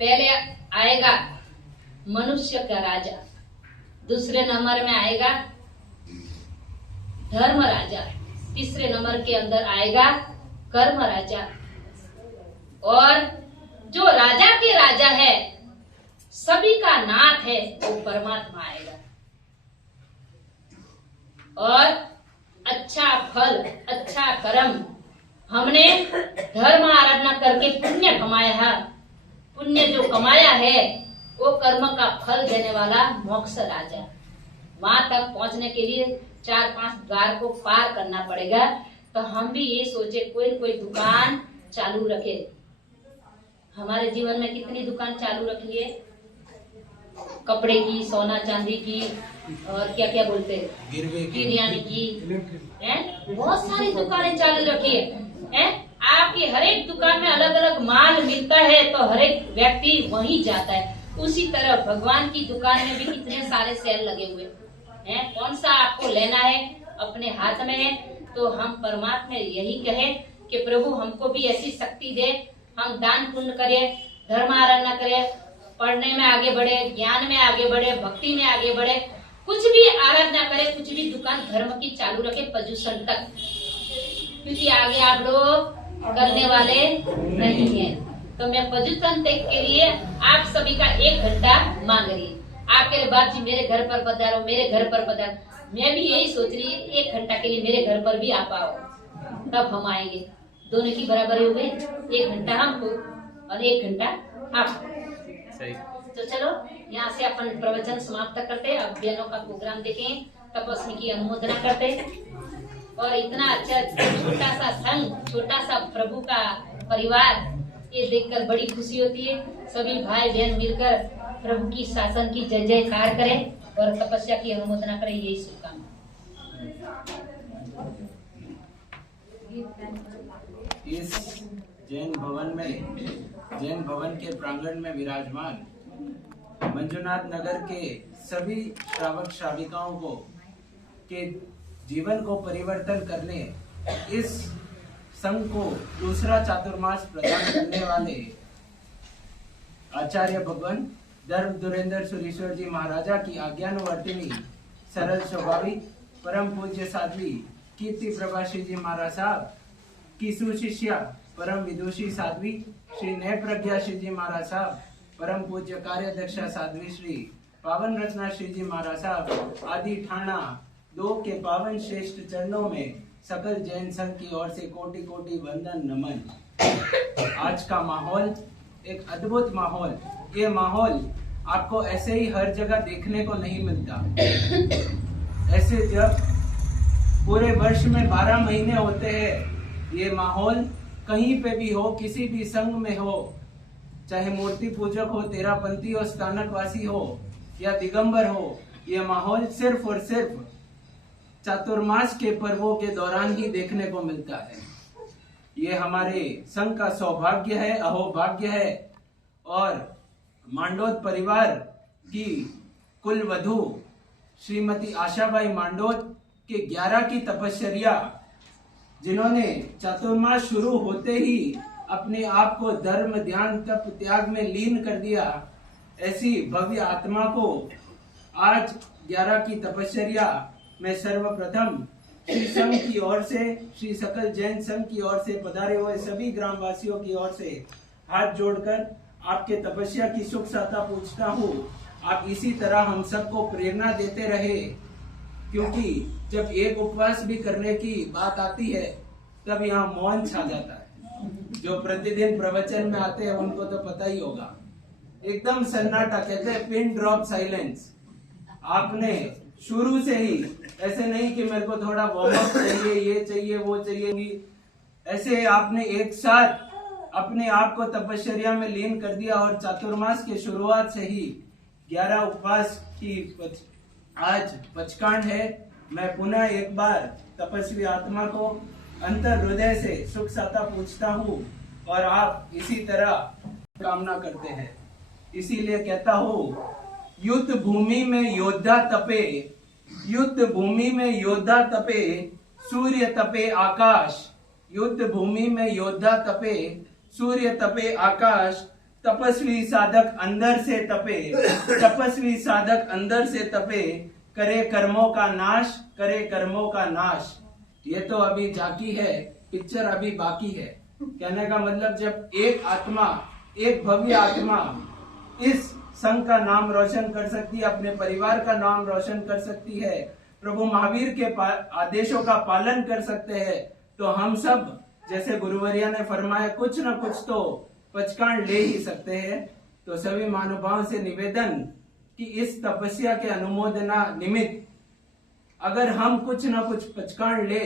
पहले आएगा मनुष्य का राजा, दूसरे नंबर में आएगा धर्म राजा, तीसरे नंबर के अंदर आएगा कर्म राजा, और जो राजा के राजा है, सभी का नाथ है, वो परमात्मा आएगा। और अच्छा फल, अच्छा कर्म, हमने धर्म आराधना करके पुण्य कमाया है, पुण्य जो कमाया है वो कर्म का फल देने वाला मोक्ष राजा। वहां तक पहुंचने के लिए 4-5 द्वार को पार करना पड़ेगा। तो हम भी ये सोचे कोई कोई दुकान चालू रखे। हमारे जीवन में कितनी दुकान चालू रखी है? कपड़े की, सोना चांदी की, और क्या क्या बोलते हैं, बिरयानी की, बहुत सारी दुकानें चालू रखी है। आपकी हर एक दुकान में अलग अलग माल मिलता है तो हर एक व्यक्ति वहीं जाता है। उसी तरह भगवान की दुकान में भी कितने सारे सेल लगे हुए हैं। कौन सा आपको लेना है अपने हाथ में है। तो हम परमात्मा यही कहे कि प्रभु हमको भी ऐसी शक्ति दे, हम दान पुण्य करें, धर्म आराधना करें, पढ़ने में आगे बढ़े, ज्ञान में आगे बढ़े, भक्ति में आगे बढ़े, कुछ भी आराधना करे, कुछ भी दुकान धर्म की चालू रखे पजुषण तक, क्योंकि आगे आप लोग करने वाले नहीं हैं। तो मैं पजुषण तक के लिए आप सभी का 1 घंटा मांग रही। आप कह रहे बाप जी मेरे घर पर पधारो, मेरे घर पर पधारो। मैं भी यही सोच रही 1 घंटा के लिए मेरे घर पर भी आप आओ, तब हम आएंगे। दोनों की बराबरी हो गई, 1 घंटा हमको और 1 घंटा आप। सही। तो चलो यहाँ से अपन प्रवचन समाप्त करते। अब बहनों का प्रोग्राम देखें, तपस्वी की अनुमोदना करते। और इतना अच्छा छोटा सा संघ, छोटा सा प्रभु का परिवार, ये देखकर बड़ी खुशी होती है। सभी भाई बहन मिलकर प्रभु की शासन की जय जयकार करें और तपस्या की अनुमोदना करें, यही शुभकामना। इस जैन भवन के प्रांगण में विराजमान मंजुनाथ नगर के सभी श्रावक श्राविकाओं को के जीवन को परिवर्तन करने इस संघ को दूसरा चातुर्मास प्रदान करने वाले आचार्य भगवान धर्म दुरेंद्र सुरेश्वर जी महाराजा की आज्ञानुवर्तिनी सरल स्वभाविक परम पूज्य साध्वी कीर्ति प्रभाषी जी महाराज साहब की सुशिष्या परम विदुषी साध्वी श्री नय प्रज्ञा श्री जी महाराज साहब, परम पूज्य कार्याध्यक्षा साध्वी श्री पावन रत्ना श्री जी महाराज साहब आदि ठाणा 2 के पावन श्रेष्ठ चरणों में सकल जैन संघ की ओर से कोटि कोटि वंदन नमन। आज का माहौल एक अद्भुत माहौल, ये माहौल आपको ऐसे ही हर जगह देखने को नहीं मिलता। ऐसे जब पूरे वर्ष में 12 महीने होते हैं, ये माहौल कहीं पे भी हो, किसी भी संघ में हो, चाहे मूर्ति पूजक हो, तेरापंथी हो, स्थानकवासी हो या दिगंबर हो, ये माहौल सिर्फ और सिर्फ चातुर्मास के पर्वों के दौरान ही देखने को मिलता है। ये हमारे संघ का सौभाग्य है, अहोभाग्य है। और मांडोद परिवार की कुल वधु श्रीमती आशाबाई मांडोत के 11 की तपश्चर्या, जिन्होंने चातुर्मास शुरू होते ही अपने आप को धर्म ध्यान तप त्याग में लीन कर दिया, ऐसी भव्य आत्मा को आज 11 की तपश्चर्या में सर्वप्रथम श्री संघ की ओर से, श्री सकल जैन संघ की ओर से, पधारे हुए सभी ग्रामवासियों की ओर से हाथ जोड़कर आपके तपस्या की सुख साता पूछता हूँ। आप इसी तरह हम सबको प्रेरणा देते रहे, क्योंकि जब एक उपवास भी करने की बात आती है तब यहाँ मौन छा जाता है। जो प्रतिदिन प्रवचन में आते हैं उनको तो पता ही होगा, एकदम सन्नाटा, कहते हैं पिन ड्रॉप साइलेंस। आपने शुरू से ही ऐसे नहीं कि मेरे को थोड़ा वार्म अप चाहिए, ये चाहिए, वो चाहिए, ऐसे आपने एक साथ अपने आप को तपश्चर्या में लीन कर दिया और चातुर्मास के शुरुआत से ही 11 उपवास की आज पचकांड है। मैं पुनः एक बार तपस्वी आत्मा को अंतर हृदय से सुख साता पूछता हूँ और आप इसी तरह कामना करते हैं। इसीलिए कहता हूँ, युद्ध भूमि में योद्धा तपे, युद्ध भूमि में योद्धा तपे, सूर्य तपे आकाश, युद्ध भूमि में योद्धा तपे, सूर्य तपे आकाश, तपस्वी साधक अंदर से तपे, तपस्वी साधक अंदर से तपे, करे कर्मों का नाश, करे कर्मों का नाश। ये तो अभी झांकी है, पिक्चर अभी बाकी है। कहने का मतलब, जब एक आत्मा, एक भव्य आत्मा इस संघ का नाम रोशन कर सकती है, अपने परिवार का नाम रोशन कर सकती है, प्रभु महावीर के आदेशों का पालन कर सकते हैं, तो हम सब, जैसे गुरुवर्या ने फरमाया, कुछ न कुछ तो पचकांड ले ही सकते हैं। तो सभी महानुभावों से निवेदन कि इस तपस्या के अनुमोदना निमित्त अगर हम कुछ न कुछ पचकांड ले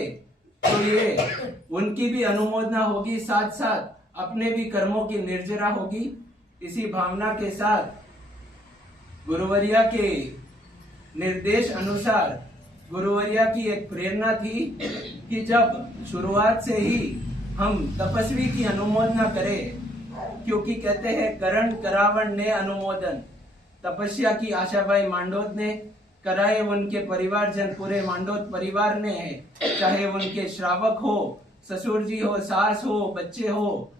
तो ये उनकी भी अनुमोदना होगी, साथ साथ अपने भी कर्मों की निर्जरा होगी। इसी भावना के साथ गुरुवर्या के निर्देश अनुसार गुरुवर्या की एक प्रेरणा थी कि जब शुरुआत से ही हम तपस्वी की अनुमोदना करें, क्योंकि कहते हैं करण करावण ने अनुमोदन, तपस्या की आशाबाई मांडोत ने कराए, उनके परिवारजन पूरे मांडोत परिवार ने है, चाहे उनके श्रावक हो, ससुर जी हो, सास हो, बच्चे हो,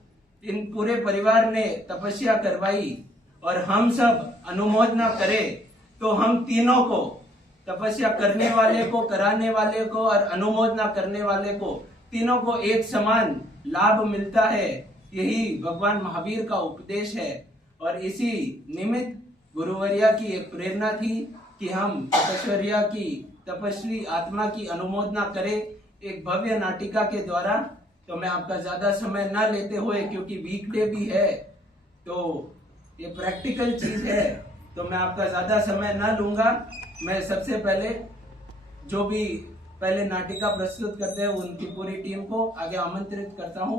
इन पूरे परिवार ने तपस्या करवाई और हम सब अनुमोदना करें, तो हम तीनों को, तपस्या करने वाले को, कराने वाले को और अनुमोदना करने वाले को, तीनों को एक समान लाभ मिलता है। यही भगवान महावीर का उपदेश है और इसी निमित्त गुरुवर्या की एक प्रेरणा थी कि हम तपस्वर्या की, तपस्वी आत्मा की अनुमोदना करें एक भव्य नाटिका के द्वारा। तो मैं आपका ज्यादा समय न लेते हुए, क्योंकि वीकडे भी है तो ये प्रैक्टिकल चीज है, तो मैं आपका ज्यादा समय न लूंगा। मैं सबसे पहले जो भी पहले नाटिका प्रस्तुत करते हैं उनकी पूरी टीम को आगे आमंत्रित करता हूं,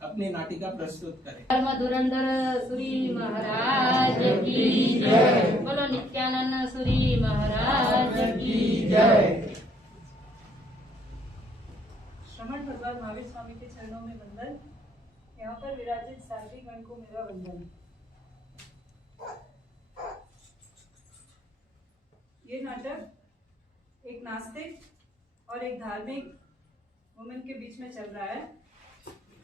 अपनी नाटिका प्रस्तुत करें। धर्म धुरंधर सूरी महाराज की जय। बोलो नित्यानंद सूरी महाराज की जय। श्रमण भगवान महावीर स्वामी के चरणों में वंदन। यहाँ पर विराजित साध्वी गण को मेरा वंदन। ये नाटक एक नास्तिक और एक धार्मिक वुमेन के बीच में चल रहा है।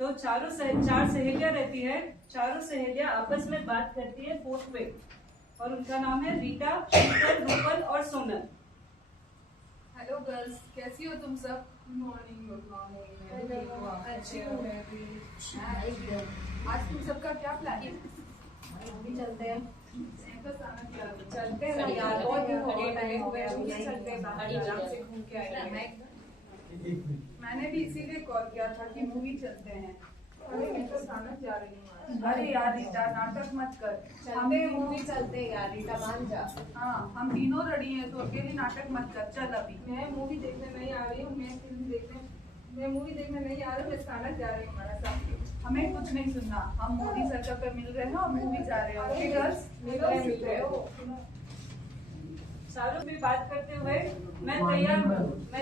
तो चार सहेलियां रहती है, चारों सहेलियां आपस में बात करती है फोन पे, और उनका नाम है रीटा, शीतल, रूपल और सोनल। हेलो गर्ल्स, कैसी हो तुम सब? Good morning. Good morning. अच्छी हूँ मैं भी। आज तुम सबका क्या प्लान है? अभी चलते हैं, चलते हैं यार, बहुत दिन हो गए टले हुए, चलते हैं बाहर आराम से घूम के आएंगे। मैंने भी इसीलिए कॉल किया था कि मूवी चलते हैं। अरे मैं तो सानक जा रही हूँ। अरे यार रीटा, नाटक मत कर, हमें मूवी चलते हैं यार। रीटा मान जा। हाँ, हम तीनों रेडी हैं, तो अकेले नाटक मत कर। चल अभी। मैं मूवी देखने नहीं आ रही हूँ, मैं मूवी देखने नहीं आ रही हूँ, मैं सानक जा रही हूँ हमारा साथ। हमें कुछ नहीं सुनना, हम मोदी सरकार पे मिल रहे हैं और मूवी जा रहे हैं। ओके गर्ल्स, मिल रहे हो? सारों में बात करते हुए मैं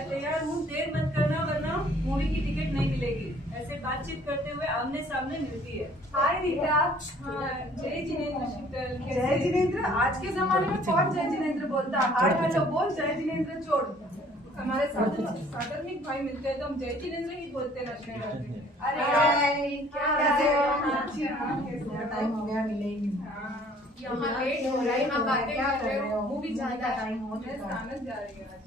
तैयार हूँ, देर मत करना वरना मूवी की टिकट नहीं मिलेगी। ऐसे बात बातचीत करते हुए आमने सामने मिलती है। हाय रीता। हाँ, जय जिनेंद्र शीतल। जय जिनेंद्र। आज के जमाने में कौन जय जिनेंद्र बोलता है? हाय हेलो बोल, जय जिनेंद्र छोड़। हमारे साधर्मिक भाई मिलते हैं तो हम जय जिनेंद्र ही बोलते रहते हैं। अरे टाइम हो गया, मिलेंगे। यहाँ लेट हो रहा है, यहाँ बातें कर रहे हो, मूवी जाने का टाइम हो चुका है। स्थानक जा रही है आज।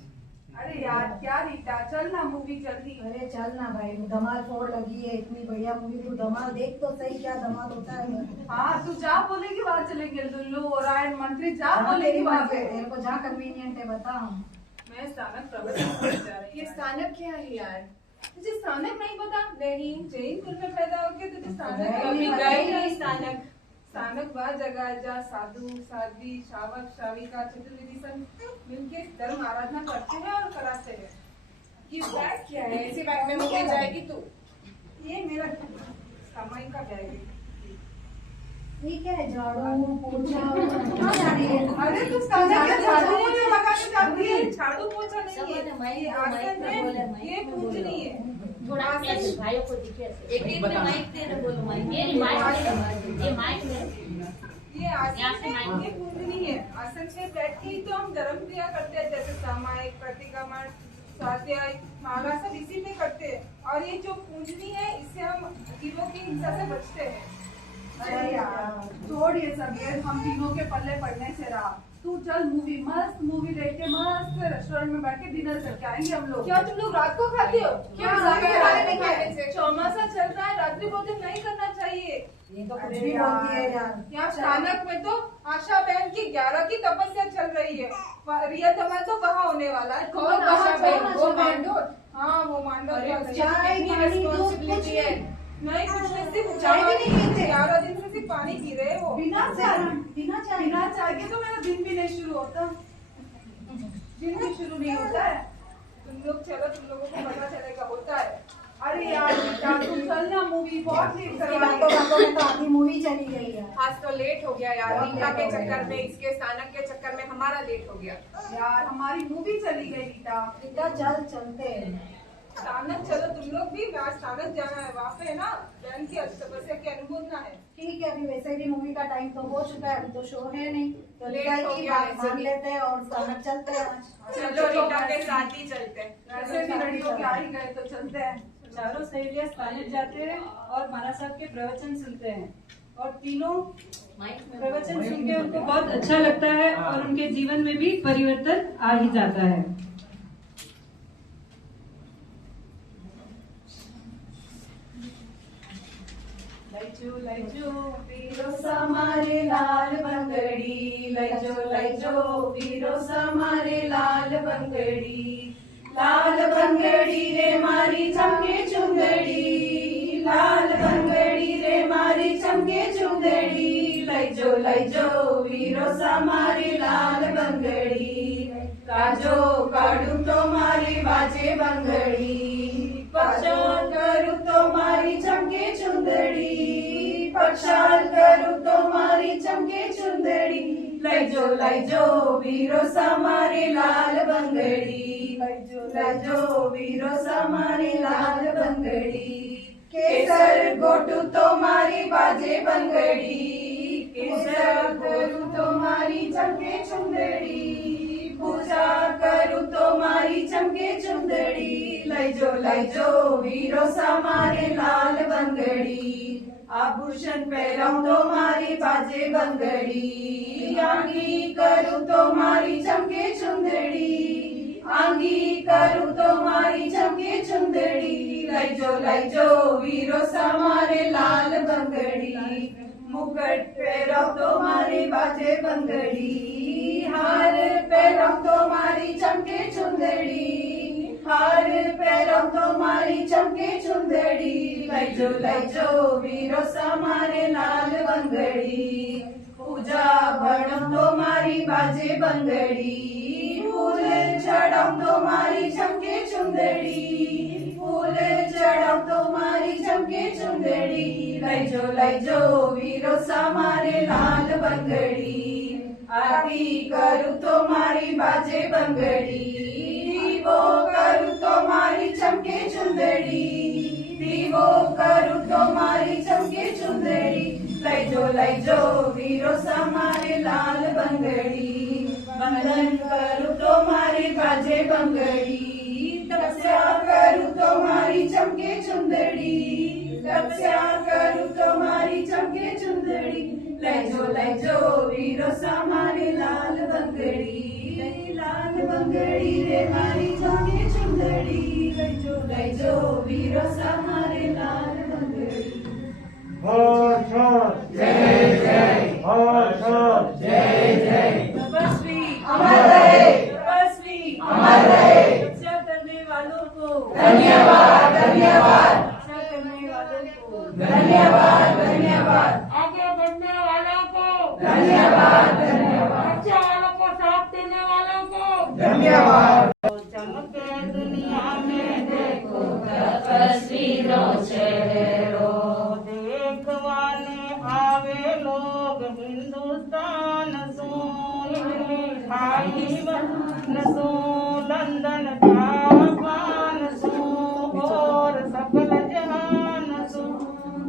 अरे यार क्या रीता, चल ना मूवी जल्दी। अरे चल ना भाई, धमाल 4 लगी है, इतनी बढ़िया मूवी। तू धमाल देख तो सही, क्या धमाल होता है। हाँ तू जा बोलेगी वहाँ चलेंगे, लुल्लू और आयन मंत्री जा बोलेगी वहाँ पे। तेरे को जहाँ कन्वीनियंट है बता। मैं स्थानक प्रवचन जा रही। ये स्थानक क्या है यार? तुझे स्थानक नहीं पता? नहीं, जैन कुल में पैदा होके तुझे स्थानक कभी गए नहीं। स्थानक स्थानक वह जगह है जहाँ साधु साध्वी शावक शाविका चतुर्विधि सब मिलके धर्म आराधना करते हैं और कराते हैं। ये बैग क्या है? इसी बैग में मुझे जाएगी तू। ये मेरा सामाई का बैग है। ठीक है, झाड़ू पोछा। अरे तू स्थानक के झाड़ू पोछा लगा के जाती है। झाड़ू पोछा नहीं है, ये आसन है, ये पूजनी है। थोड़ा ऐसे भाइयों को दिखे ऐसे। एक माइक दे रहे, बोलो माइक। ये माइक ये आसन है, ये पूजनी है। आसन से बैठ के ही तो हम धर्म क्रिया करते हैं, जैसे सामायिक प्रतिक्रमण स्वाध्याय माला सब इसी में करते हैं। और ये जो पूजनी है इससे हम जीवों की हिंसा से बचते हैं। अरे यार छोड़ ये सब, ये हम तीनों के पल्ले पड़ने से रहा। तू चल मूवी, मस्त मूवी देख के मस्त रेस्टोरेंट में बैठ के डिनर करके आएंगे हम लोग। क्या तुम लोग रात को खाते हो? क्या चौमासा चल रहा है, रात्रि भोजन नहीं करना चाहिए। ये तो कुछ भी बोलती है यार। यहाँ स्थानक में तो आशा बहन की 11 की तपस्या चल रही है। रिया धमाल तो वहाँ होने वाला है। कौन आशा बहन? वो मांडव। हाँ वो मांडव। नहीं कुछ नहीं, सिर्फ चाय भी नहीं पीते। 11 दिन से सिर्फ पानी पी रहे हो। बिना चाय के तो मेरा दिन भी नहीं शुरू होता। दिन भी शुरू नहीं होता है। तुम लोग चलो, तुम लोगों को पता चलेगा होता है। अरे यार तुम चल ना मूवी, बहुत लेट में तो आधी मूवी चली गई है। आज तो लेट हो गया यार, रीता के चक्कर में, इसके स्थानक के चक्कर में हमारा लेट हो गया यार। हमारी मूवी चली गई रीता। चल चलते हैं स्थानक। चलो तुम लोग भी, मैं स्थानक जाना है। वहाँ पे ना बहन की तपस्या की अनुभूतना है। ठीक है, अभी वैसे भी मूवी का टाइम तो हो चुका है, अभी तो शो है नहीं, तो लेट रीता हो की गया बात मान लेते हैं और स्थानक चलते हैं। चलो रीता के साथ ही चलते हैं। वैसे भी रेडी होके आ ही गए तो चलते हैं। चारों सहेलियां स्थानक जाते हैं और महाराज साहब के प्रवचन सुनते हैं, और तीनों प्रवचन सुन के उनको बहुत अच्छा लगता है और उनके जीवन में भी परिवर्तन आ ही जाता है। लैजो वीरो समारे लाल बंगड़ी, लैजो वीरो समारे लाल बंगड़ी। लाल बंगड़ी रे मारी चमके चुंदड़ी, लाल बंगड़ी रे मारी चमके चुंदड़ी। लैजो वीरो समारे लाल बंगड़ी। काजो काढू तो मारी बाजे बंगड़ी, पक्षाल करू तो मारी चमके चुंदड़ी, पक्षाल करू तो मारी चमके चुंदड़ी। लैजो वीरो समारे लाल बंगड़ी, लैजो वीरो समारे लाल बंगड़ी। केसर गोटू तो मारी बाजे बंगड़ी, केसर करू तो मारी चमके चुंदड़ी, पूजा करू तो मारी चमके चुंदड़ी। लैजो वीरो समारे लाल बंगड़ी। आभूषण पहराऊं तो मारी बाजे बंगड़ी, आंगी करूं तो मारी चमके चुंदड़ी, आंगी करूं तो मारी चमके चुंदड़ी। लैजो वीरो समारे लाल बंगड़ी। मुकुट पहराऊं तो मारी बाजे बंगड़ी, हार पहराऊं तो मारी चमके चुंदड़ी, हार पहराऊं तो मारी चमके चुंदड़ी। लैजो वीरो समारे लाल बंगड़ी। पूजा बढ़ाऊं तो मारी बाजे बंगड़ी, फूल चढ़ाऊं तो मारी चमके चुंदड़ी, फूल चढ़ाऊं तो मारी चमके चुंदड़ी। लैजो वीरो समारे लाल बंगड़ी। आरती करूं तो मारी बाजे बंगड़ी, दीवो करूं तो मारी चमके चुंदड़ी, दीवो करूं लैजो वीरो समारे लाल बंगड़ी बंधन करूं तुम्हारी बाजे बंगड़ी तपस्या करूं तुम्हारी चमके चुंदड़ी तपस्या करूं तुम्हारी चमके चुंदड़ी लैजो वीरो समारे लाल बंगड़ी रे मारी चमके चुंदड़ी लैजो वीरो समारे लाल बंगड़ी तपस्वी अमर रहे तपस्वी अमर रहे तपस्या करने वालों को धन्यवाद धन्यवाद तपस्या करने वालों को धन्यवाद धन्यवाद आगे बढ़ने वालों को धन्यवाद धन्यवाद बच्चे वालों को साथ देने वालों को धन्यवाद चमके दुनिया में देखो तपस्वीरो चेहरो देखवाने आवे लोग हिंदुस्तान सो भाई बहन सो लंदन जापान सो और सकल जहान सो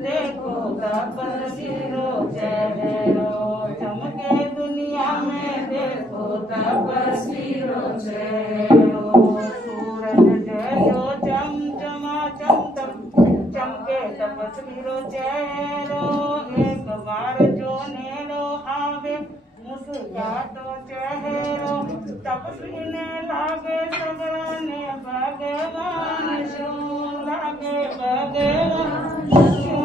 देखो तपस्वीरो चेहरो चमके दुनिया में देखो तपस्वीरो चेहरो सूरज जैसो चमचमा चमचम चमके तपस्वीरो चेहरो एक बार जो नेड़ो आवे मुस्कातो चेहरो तपस्वी ने लागे सगरा ने भगवान शो लागे भगवान शो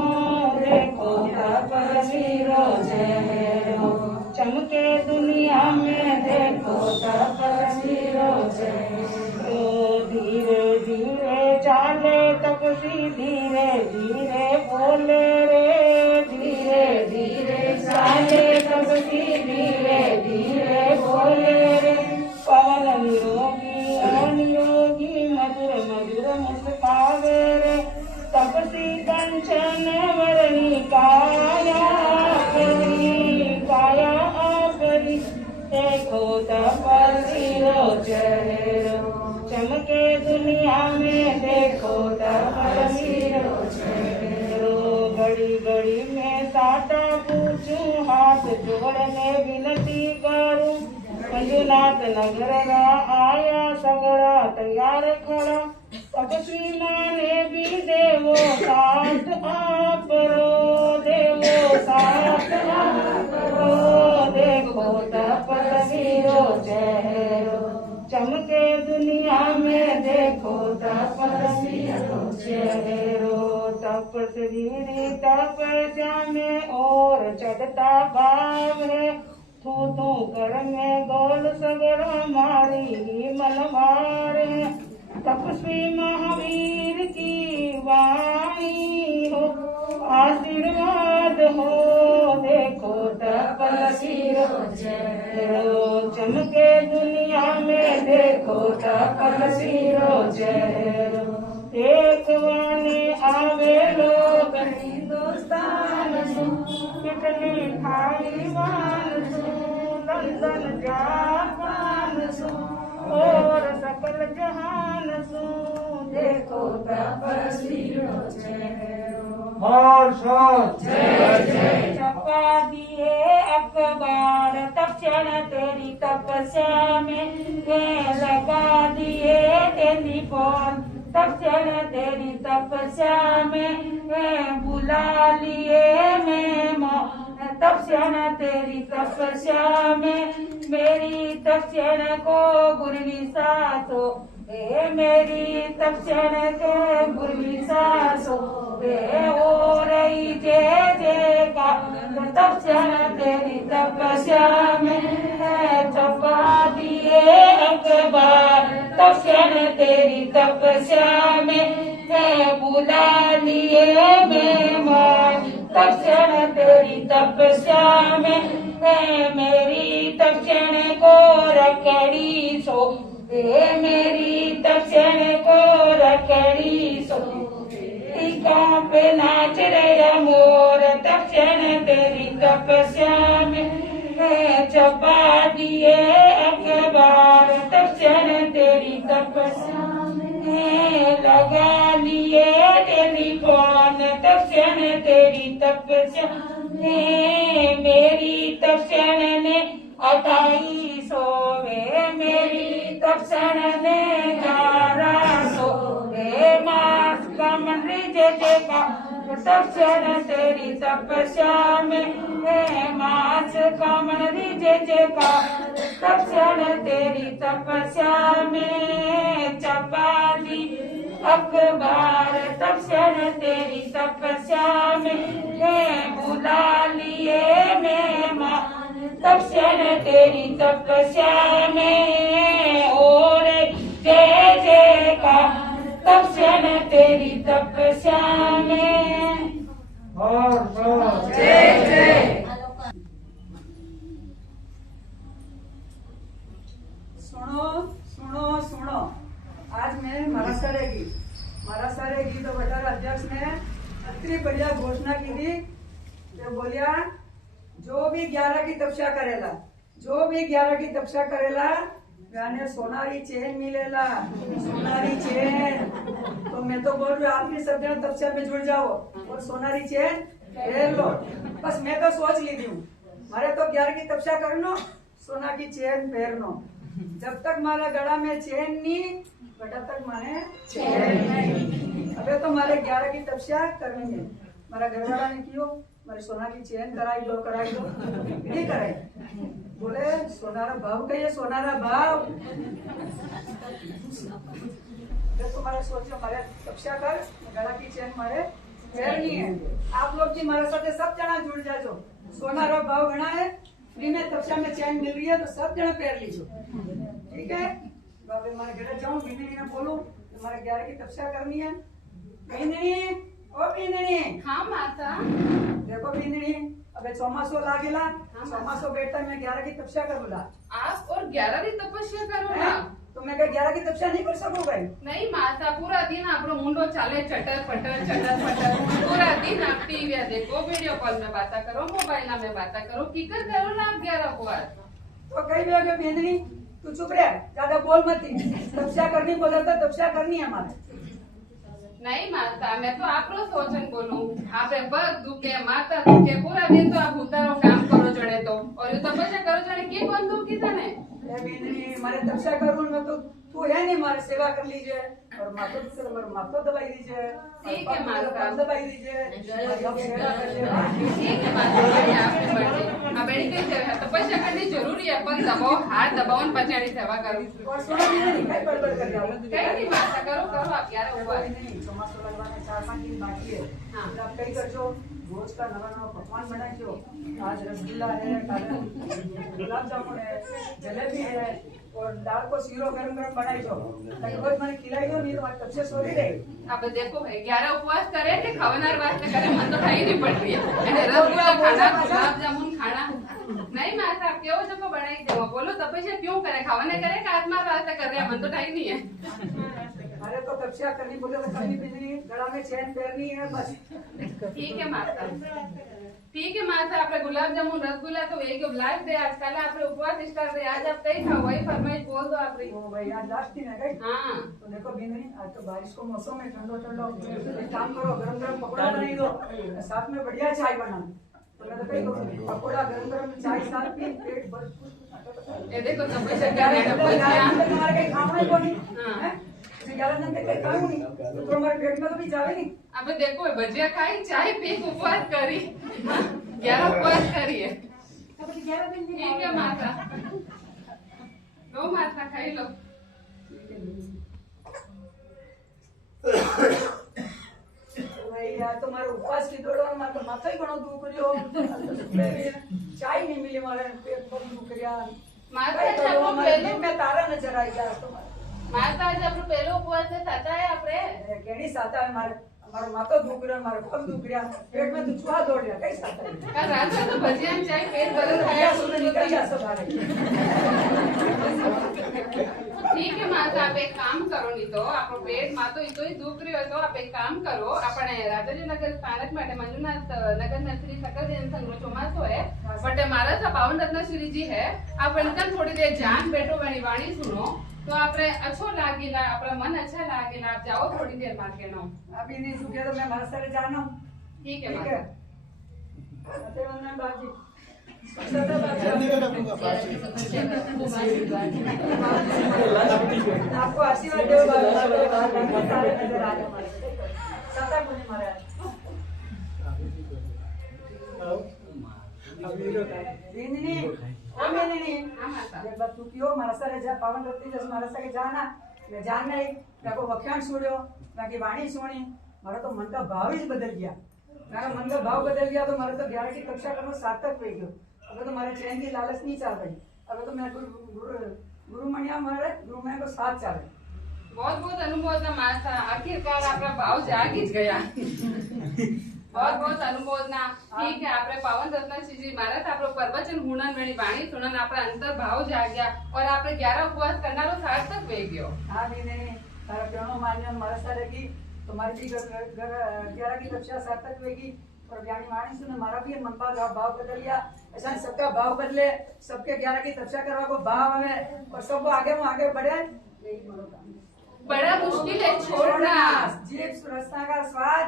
देखो तपस्वीरो चेहरो चमके दुनिया में देखो तपस्वीरो चेहरो धीरे धीरे चाले तपस्वी धीरे धीरे बोले रे धीरे धीरे चाले तपस्वी धीरे धीरे बोले रे पवन निरोगी अनिरोगी मधुर मधुर मुस्कावे रे तपस्वी कंचन वरणी काया आपरी देखो तपस्वीरो चेहरो चमके दुनिया में देखो तपस्वीरो चेहरो घड़ी घड़ी में साटा पूछूं हाथ जोड़ने विनती करूं मंजुनाथ नगर रा आया सगड़ा तैयार खड़ा तपस्वी माने भी देवो साथ आपरो देवो साथ आपरो देखो तपस्वीरो चेहरो चमके दुनिया में देखो तपस्वीरो चेहरो तपस्वी तपस्या में और चढ़ता भाव है तू कर में गोल सगरा मारी ही मन मारे तपस्वी महावीर की वाणी हो आशीर्वाद हो देखो तपस्वीरो चेहरो चमके दुनिया में देखो तपस्वीरो चेहरो देखवाने आवे लोग हिंदुस्तान सो इटली थाईवान सो लंदन जापान सो और सकल जहान सो देखो तपस्वीरो चेहरो छपा दिए अखबार तक्षण तेरी तपस्या में लगा दिए टेलीफोन तक्षण तेरी तपस्या में बुला लिए मैं तक्षण तेरी तपस्या में मेरी तक्षण को गुरवी सासो मेरी तक्षण के गुरवी सासो ओ रही जय का तक्षण तेरी तपस्या में छपा दिए अखबार तक्षण तेरी तपस्या में बुला लिए मेहमान तक्षण तेरी तपस्या में मेरी तक्षण को रखड़ी सो मेरी तक्षण को रखड़ी सो टीका पे नाच रहा मोर तक्षण तेरी तपस्या में छपा दिए अखबार तक्षण तेरी तपस्या में लगा लिए टेलीफोन तक्षण तेरी तपस्या हे मेरी तपस्या ने 2800 वे मेरी तपस्या ने 1100 वे मास का मन जय का तपस्या तेरी तपस्या में है मास का मन जय का तपस्या तेरी तपस्या में चपाती अखबार तपस्या तेरी तपस्या में है बुला लिए मेहमान तपस्या तेरी तपस्या में और जय जय का तपस्या तेरी तपस्या में और जय जय। सुनो सुनो सुनो, आज मैं महाराष्ट्र तो बटार अध्यक्ष ने इतनी बढ़िया घोषणा की थी। जो बोलिया जो भी 11 की तपस्या करेला यानी सोनारी चेन मिलेला, सोनारी चेन। तो मैं तो बोल रही हूँ आप भी सब जन तपस्या में जुड़ जाओ और सोनारी चेन पहन लो। बस मैं तो सोच ली हूँ मारे तो 11 की तपस्या करनो, सोना की चेन पहनो। जब तक मारा गला में चेन नहीं बटा तक माने चेन नहीं। अबे तो मारे 11 की तपस्या करनी है। मारा घरवाला ने क्यों मारे सोना की चेन कराई दो नहीं कराई। बोले सोनारा भाव कहिए, सोनारा भाव। तुम्हारे सोचो मारे तपस्या कर, गला की चेन मारे पहननी है। आप लोग भी हमारे साथ सब जना जुड़ जाओ। सोनारा भाव गणा है, फ्री में तपस्या में चैन मिल रही है तो सब जना पहन लीजिए, ठीक है। बाबे मारे घर जाऊं, बिंदनी ने बोलूं तुम्हारे 11 की तपस्या करनी है। बिंदनी ओ बिंदनी। हाँ माता। देखो बिंदनी अबे चौमासो लागेला, चौमासो बेटा मैं 11 की तपस्या करूंगा। आप और 11 की तपस्या करूंगा तो मैं 11 की तपस्या नहीं कर सकूंगा। नहीं माता, पूरा दिन आपरो मुंडो चाले चटर पटर पूरा दिन आप टीवी देखो, वीडियो कॉल में बात करो, मोबाइल में बात करो, कीकर करो ना आप 11 को। तो कई भी बिंदनी तू चुप रह, ज्यादा बोल मत। तपस्या करनी बोला तो तपस्या करनी है हमारे। नहीं माता, मैं तो आप रो सोचन बोलूं। आपरे पग दुखे, माता दुखे, पूरा दिन तो आप उतारो काम करो जड़े तो, और ये तपस्या करो जड़े के कौन दुखी था ने। मारे तपस्या करूँ मैं तो तू है नहीं, मारे सेवा कर लीजिए और मातो दबाई दीजिए। ठीक है माता, दबाई दीजिए। ठीक है माता, अब ऐसी तपस्या करनी जरूरी है, पर दबाओ, हाथ दबाओ न बचाने सेवा करो। और सोना नहीं बड़बड़ कर जाओ। कहीं नहीं माता, करो आप 11 ऊपर। नहीं चौमासो लगवाने 4-5 दिन बाकी है। आप कई करजो, रोज का नवा पकवान बनाइयो। आज रसगुल्ला है, गुलाब जामुन है, जलेबी है और दाल को सीरो गरम बनाइयो। रोज मैंने खिलाइयो नहीं तो आज तब से सोरी रही। अब देखो भाई 11 उपवास करे थे, खवनार वास्ते करे, मन तो खाई नहीं पड़ रही है। रसगुल्ला खाना, गुलाब जामुन खाना। नहीं माता, क्यों जब बनाई दो, बोलो तपस्या क्यों करे, खावाने करे कि आत्मा वास्ते कर रहे हैं, मन तो खाई नहीं है। अरे तो तपस्या करनी बोले तो करनी, बिजली गला में चैन पहननी है बस। ठीक है माता, ठीक है माता। आपने गुलाब जामुन रसगुल्ला तो एक लास्ट डे आज, कल आपने उपवास स्टार्ट है, आज आप कहीं खाओ, वही फरमाइश बोल दो आप। भाई आज लास्ट दिन है। हाँ तो देखो बिंदनी, आज तो बारिश को मौसम है, ठंडो एक काम करो, गरम गरम पकौड़ा बनाई दो, साथ में बढ़िया चाय बना। तो मैं तो कहीं करूँ पकौड़ा गरम चाय साथ पी, पेट भर। ये देखो तपस्या कर रहे हैं, तुम्हारे कहीं खाना ही नहीं है, 11 दिन तक खाऊं नहीं तो तुम्हारे पेट में तो भी जावे नहीं। अब देखो भजिया खाई, चाय पी, उपवास करी, 11 उपवास करी है। ठीक है माता, लो माता खाई लो। भाई यार तुम्हारे उपवास की दौरान मारे माथा ही बनो दुख रही हो, चाय नहीं मिली, मारे पेट बहुत दुख रहा। माता में तारा नजर आई गया तुम्हारे। माता जब पहले उपवास से साता है आपरे केड़ी साता है, मारे हमारो माथा दुख रहा, मारे पग दुख रहा, पेट में तो चूहा दौड़ रहा, कई साता है। कल रात में तो भजिया चाय पेट भर खाया, सुन निकल जा सब बाहर। ठीक है माता, आप एक काम करो, नहीं तो आपको पेट में तो इतो ही दुख रही हो तो आप एक काम करो, अपने राजाजी नगर स्थानक માટે મંજુનાથ નગર નર્સરી સકલ જૈન સંઘ ચોમાસો है, बट हमारा सा पावन रत्न श्री जी है, आप इनका थोड़ी देर जान बैठो, वाणी वाणी सुनो तो आपने अच्छो लागेला, अपना मन अच्छा लागेला, आप जाओ थोड़ी देर मार्केट में। अभी नहीं सुखे तो मैं मारा सारे जाना हूँ। ठीक है माता। सत्यवंदन बाजी आपको आशीर्वाद दो सत्ता मुझे महाराज नीनी तू पियो महाराज जा पावन रत्ती जस महाराज के जाना मैं जान नहीं को वख्यान सुनियो बाकी वाणी सुनी मारा तो मन का भाव ही बदल गया मेरा मन का भाव बदल गया तो मारा तो 11 की कक्षा करना सार्थक हो गयो अब तो मारे चैन की लालच नहीं चल रही अब तो मैं गुरु मणिया मारे गुरु मैं को साथ चल बहुत बहुत अनुमोदना माता आखिरकार आपका भाव जागी ज गया बहुत बहुत अनुमोदना ठीक है आपरे पावन रत्न श्री महाराज आपरो प्रवचन हुनन वेणी वाणी सुनन आपरा अंतर भाव जाग्या और आपरे 11 उपवास करनारो सार्थक वे गयो हां नहीं तारा प्रणो मान्य मारा सारे की तुम्हारी भी 11 की कक्षा सार्थक होगी और ज्ञानी वाणी सुन हमारा भी मन का भाव बदल गया ऐसा सबका भाव बदले सबके 11 की कक्षा करवा को भाव आवे और सब आगे बढ़े यही मनोकामना बड़ा मुश्किल है छोड़ना जीभ रसना का स्वाद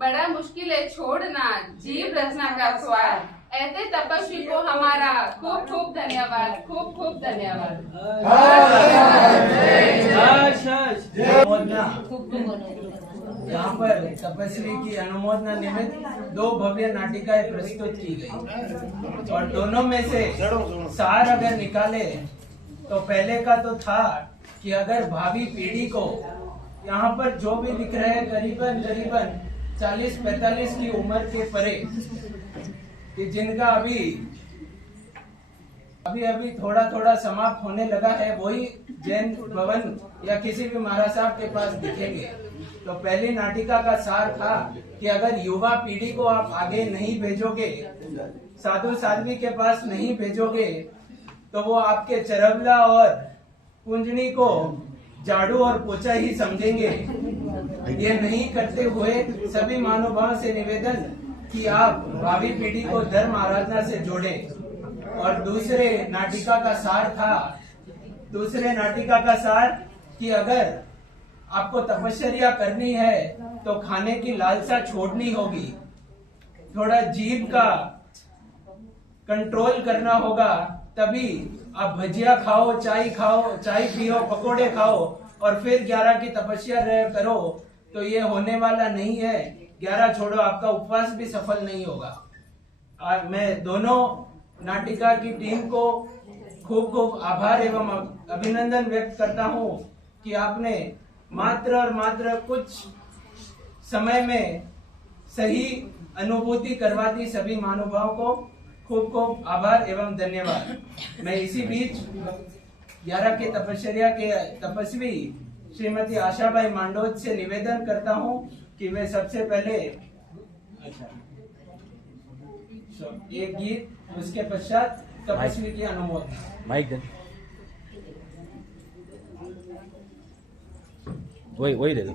बड़ा मुश्किल है छोड़ना जीभ रसना का स्वाद ऐसे तपस्वी को हमारा खूब खूब धन्यवाद खूब धन्यवाद यहाँ पर तपस्वी की अनुमोदना निमित्त 2 भव्य नाटिकाएं प्रस्तुत की गई और दोनों में से सार अगर निकाले तो पहले का तो था कि अगर भावी पीढ़ी को यहाँ पर जो भी दिख रहे हैं करीबन 40-45 की उम्र के परे कि जिनका अभी थोड़ा समाप्त होने लगा है वही जैन भवन या किसी भी महाराज साहब के पास दिखेंगे। तो पहली नाटिका का सार था कि अगर युवा पीढ़ी को आप आगे नहीं भेजोगे, साधु साध्वी के पास नहीं भेजोगे, तो वो आपके चरवला और कुंजनी को झाड़ू और पोछा ही समझेंगे। ये नहीं करते हुए सभी महानुभावों से निवेदन कि आप भावी पीढ़ी को धर्म आराधना से जोड़े। और दूसरे नाटिका का सार कि अगर आपको तपस्या करनी है तो खाने की लालसा छोड़नी होगी, थोड़ा जीभ का कंट्रोल करना होगा, तभी आप भजिया खाओ, चाय पियो, पकोड़े खाओ और फिर 11 की तपस्या करो, तो ये होने वाला नहीं है। 11 छोड़ो, आपका उपवास भी सफल नहीं होगा। मैं दोनों नाटिका की टीम को खूब आभार एवं अभिनंदन व्यक्त करता हूँ कि आपने मात्र कुछ समय में सही अनुभूति करवा दी। सभी महानुभावों को खूब आभार एवं धन्यवाद। मैं इसी बीच 11 के तपस्या के तपस्वी श्रीमती आशाबाई मांडोज से निवेदन करता हूं कि वे सबसे पहले एक गीत, उसके पश्चात तपस्वी की अनुमोदना। माइक दे, वही दे दो।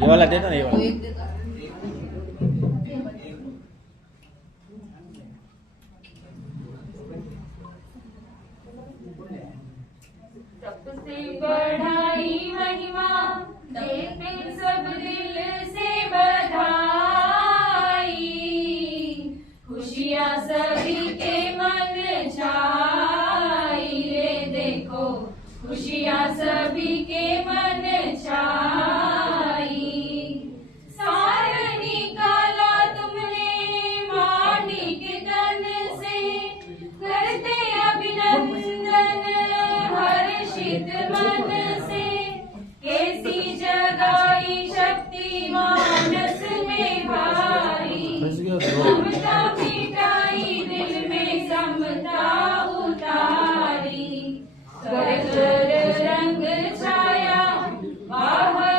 ये वाला दे दो ना, ये वाला। सबसे बढ़ाई महिमा देते सब दिल से बधाई, खुशियाँ सभी के मन छाई रे देखो, खुशियाँ सभी के मन छाई। सार निकाला तुमने मानिक तन से, करते अभिनंदन हर्षित मन से, कैसी जगाई शक्ति मानस में भाई, ममता मिटाई दिल में समता उतारी, कर रंग छाया बाहर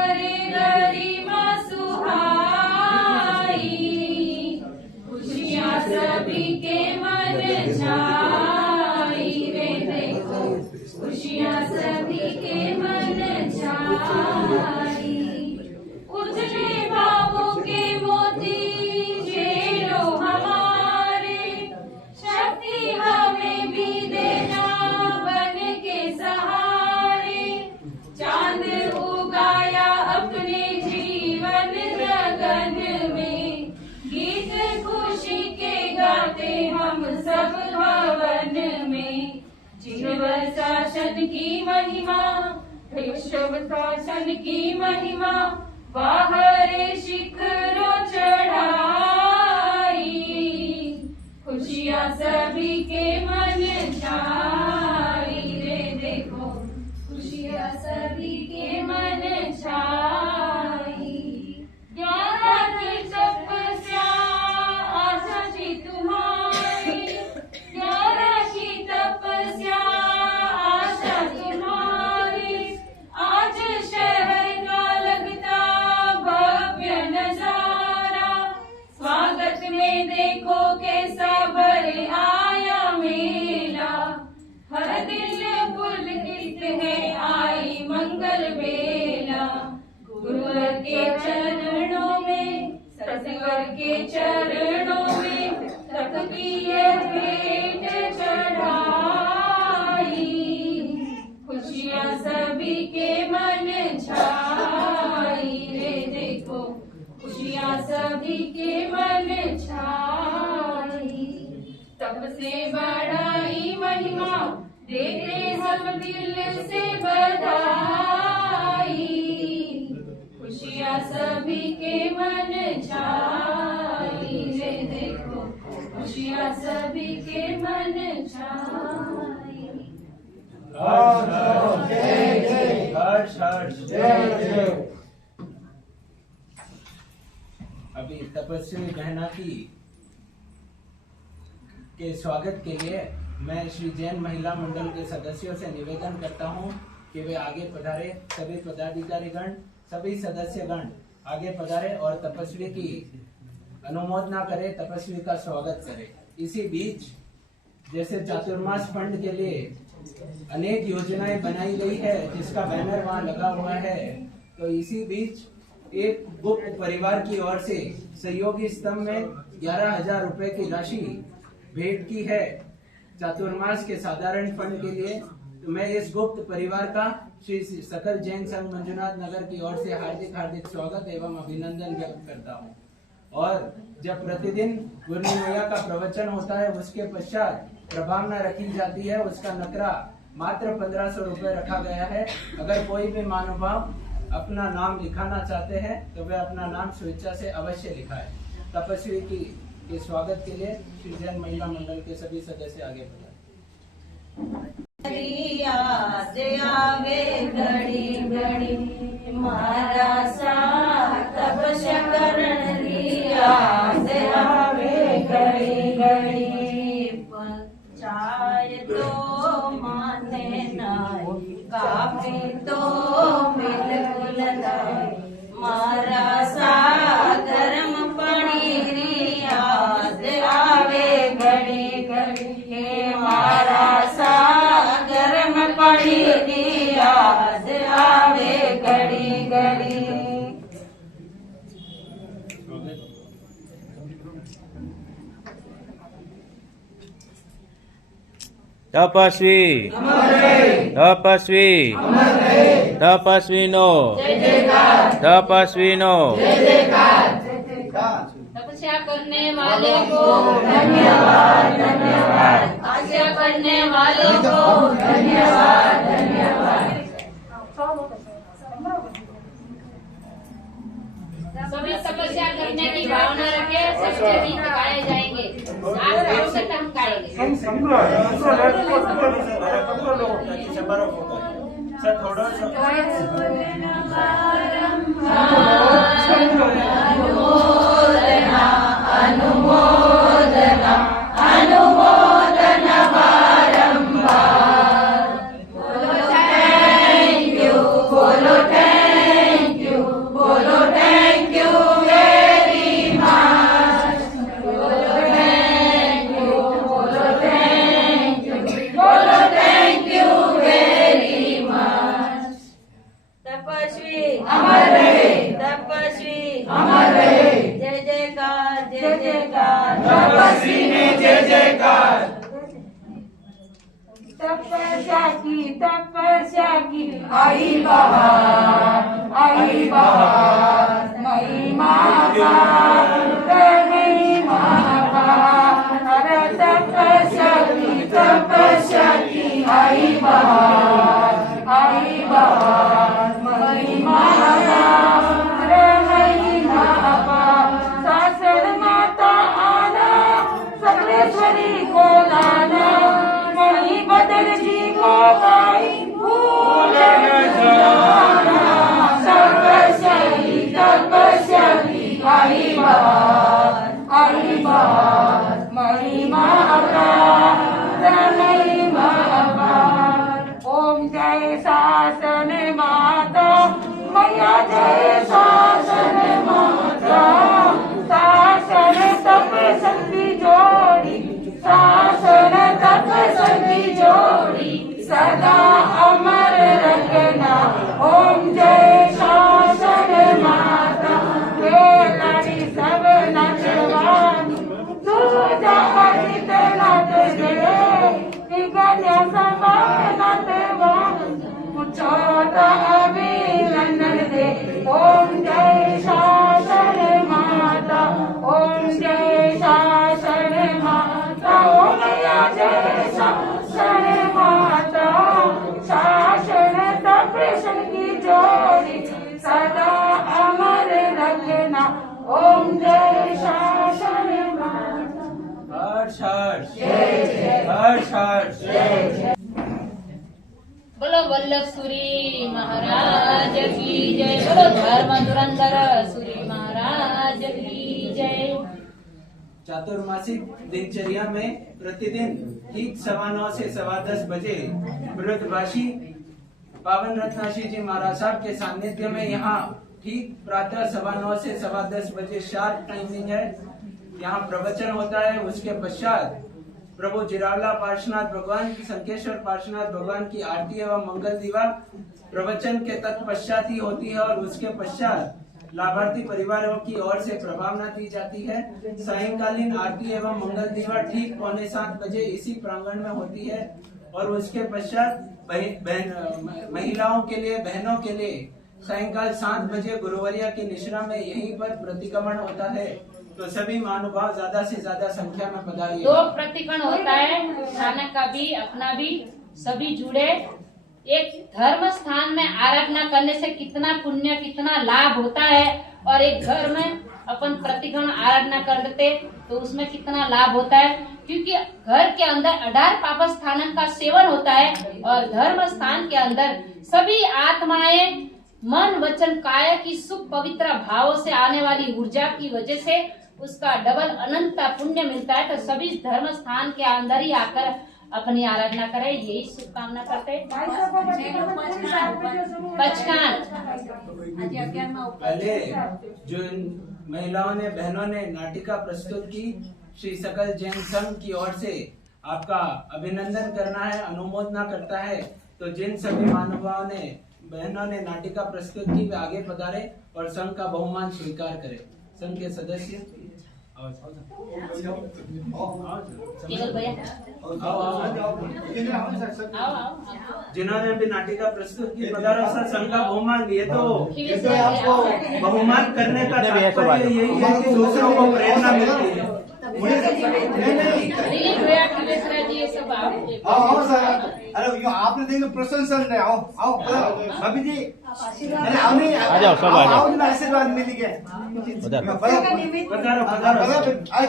ऋषभ शासन की महिमा, ऋषभ शासन की महिमा, बाहर शिखरों चढ़ाई, खुशियाँ सभी के मन छाई रे देखो, खुशियाँ सभी के मन छाई। 11 की तपस्या आशा थी तुम्हारी, 11 की तपस्या आशा तुम्हारी, आज शहर का लगता भव्य नजारा, स्वागत में देखो कैसा भर आया मेला, हर दिल पुलकित है आई मंगल बेला, गुरुवर के चरणों में, सतवर के चरणों में, सबकी ये भेंट चढ़ाई, खुशियाँ सभी के मन छाई रे देखो, खुशियाँ सभी के मन छाई। तब से बढ़ाई महिमा, देते सब दिल से बधाई, खुशियाँ सभी के मन छाई रे देखो, खुशियाँ सभी के मन छाई। हर्ष हर्ष जय। अभी तपस्वी बहना की के स्वागत के लिए मैं श्री जैन महिला मंडल के सदस्यों से निवेदन करता हूं कि वे आगे पधारे, सभी पदाधिकारीगण, सभी सदस्यगण आगे पधारे और तपस्वी की अनुमोदना करे, तपस्वी का स्वागत करे। इसी बीच जैसे चातुर्मास फंड के लिए अनेक योजनाएं बनाई गई है जिसका बैनर वहाँ लगा हुआ है, तो इसी बीच एक गुप्त परिवार की ओर से सहयोगी स्तंभ में 11,000 रुपए की राशि भेंट की है चातुर्मास के साधारण फंड के लिए। तो मैं इस गुप्त परिवार का श्री सकल जैन संघ मंजुनाथ नगर की ओर से हार्दिक हार्दिक स्वागत एवं अभिनंदन व्यक्त करता हूँ। और जब प्रतिदिन गुरनी मैया का प्रवचन होता है उसके पश्चात प्रभावना रखी जाती है, उसका नकरा मात्र 1500 रुपए रखा गया है। अगर कोई भी महानुभाव अपना नाम लिखाना चाहते हैं तो वे अपना नाम स्वेच्छा से अवश्य लिखाए। तपस्वी की के स्वागत के लिए श्री जैन महिला मंडल के सभी सदस्य आगे बढ़ाए। आवे घड़ी घड़ी मारा सा तपस्या करण लिया आवे घड़ी घड़ी, चाय तो माने नाई, काफी तो बिल्कुल नहीं, मारा सा गर्म पानी रिया आवे घड़ी घड़ी, मारा सा गर्म पानी रिया आवे घड़ी घड़ी। तपस्वी तपस्वी तपस्वीनो तपस्वीनो तपस्या करने वाले को धन्यवाद धन्यवाद, तपस्या करने वाले को धन्यवाद धन्यवाद। सभी तपस्या करने की भावना रखे, सबके गीत गाए जाएंगे, आप गाओ से हम गाएंगे। सर थोड़ा सा अनुमोदना अनुमोदना बारंबार, बोलो थैंक यू, बोलो थैंक यू, बोलो थैंक यू वेरी मच, बोलो थैंक यू, बोलो थैंक यू, बोलो थैंक यू वेरी मच। तपस्वी अमर रहे, तपस्वी अमर रहे, जय जयकार जय जयकार, तपस्वी ने जय जयकार। तपस्या की आई बहार, आई बहार, महिमा महिमा, अरे तपस्या की आई बहार, आई बहार, महिमा अपार, महिमा अपार, सासर माता आना, सकलेश्वरी को लाना, मणि बदल जी को गाई भूल न जाना, तपस्या की आई बहार, आई बहार, महिमा अपार, महिमा अपार। ओम जय शासन माता, मैया जय शासन माता, शासन तप शक्ति जोड़ी, शासन तप शक्ति जोड़ी, सदा अमर रखना। ओम जय शासन माता, केलड़ी सब नचवानी, तुझा हरित नट जय, निगन्य समान नटवानी, उच्चता अभिनंदन दे। ओम जय शासन माता, ओम जय शासन माता, ओम जय शासन माता, शासन तपसन की जोड़ी, सदा अमर रखना। ओम जय शासन माता। हर्ष हर्ष जय जय, हर्ष हर्ष जय। बोलो वल्लभ सूरी महाराज की जय, बोलो धर्म धुरंधर सूरी महाराज की जय। चातुर्मासिक दिनचर्या में प्रतिदिन ठीक 9:15 से 10:15 बजे ब्रजवासी पावन रत्नाशी जी महाराज साहब के सानिध्य में यहाँ ठीक प्रातः 9:15 से 10:15 बजे शार्प टाइमिंग है। यहाँ प्रवचन होता है। उसके पश्चात प्रभु जिरावला पार्श्वनाथ भगवान, संकेश्वर पार्श्वनाथ भगवान की आरती एवं मंगल दीवा प्रवचन के तत्पश्चात ही होती है और उसके पश्चात लाभार्थी परिवारों की ओर से प्रभावना दी जाती है। सायंकालीन आरती एवं मंगल दीवा ठीक 6:45 बजे इसी प्रांगण में होती है और उसके पश्चात महिलाओं के लिए, बहनों के लिए सायंकाल 7 बजे गुरुवरिया की निश्रा में यहीं पर प्रतिक्रमण होता है। तो सभी महानुभाव ज्यादा से ज्यादा संख्या में पधारिए। 2 प्रतिक्रमण होता है, स्थानक का भी अपना भी, सभी जुड़े। एक धर्म स्थान में आराधना करने से कितना पुण्य, कितना लाभ होता है, और एक घर में अपन प्रतिक्रमण आराधना कर लेते तो उसमें कितना लाभ होता है। क्योंकि घर के अंदर 18 पाप स्थानक का सेवन होता है और धर्म स्थान के अंदर सभी आत्माएं मन वचन काया की सुख पवित्र भावों से आने वाली ऊर्जा की वजह से उसका डबल अनंत पुण्य मिलता है। तो सभी धर्म स्थान के अंदर ही आकर अपनी आराधना करें, यही शुभकामना करते हैं। पहले जो महिलाओं ने, बहनों ने नाटिका प्रस्तुत की, श्री सकल जैन संघ की ओर से आपका अभिनंदन करना है, अनुमोदना करता है। तो जिन सभी महानुभावों ने, बहनों ने नाटिका प्रस्तुत की वे आगे पधारे और संघ का बहुमान स्वीकार करें। संघ के सदस्य जिन्होंने भी नाटिका प्रस्तुत की पधारो सर, संघ का बहुमान। ये तो आपको बहुमान करने का तात्पर्य यही है कि दूसरों को प्रेरणा मिलती है। ये सब आओ सर, अरे यो आपने देंगे प्रशंसन ने, आओ आओ भाभी जी, अरे आओ नहीं, आ जाओ सब, आ जाओ, आओ ना, आशीर्वाद मिल गया। पधारो पधारो।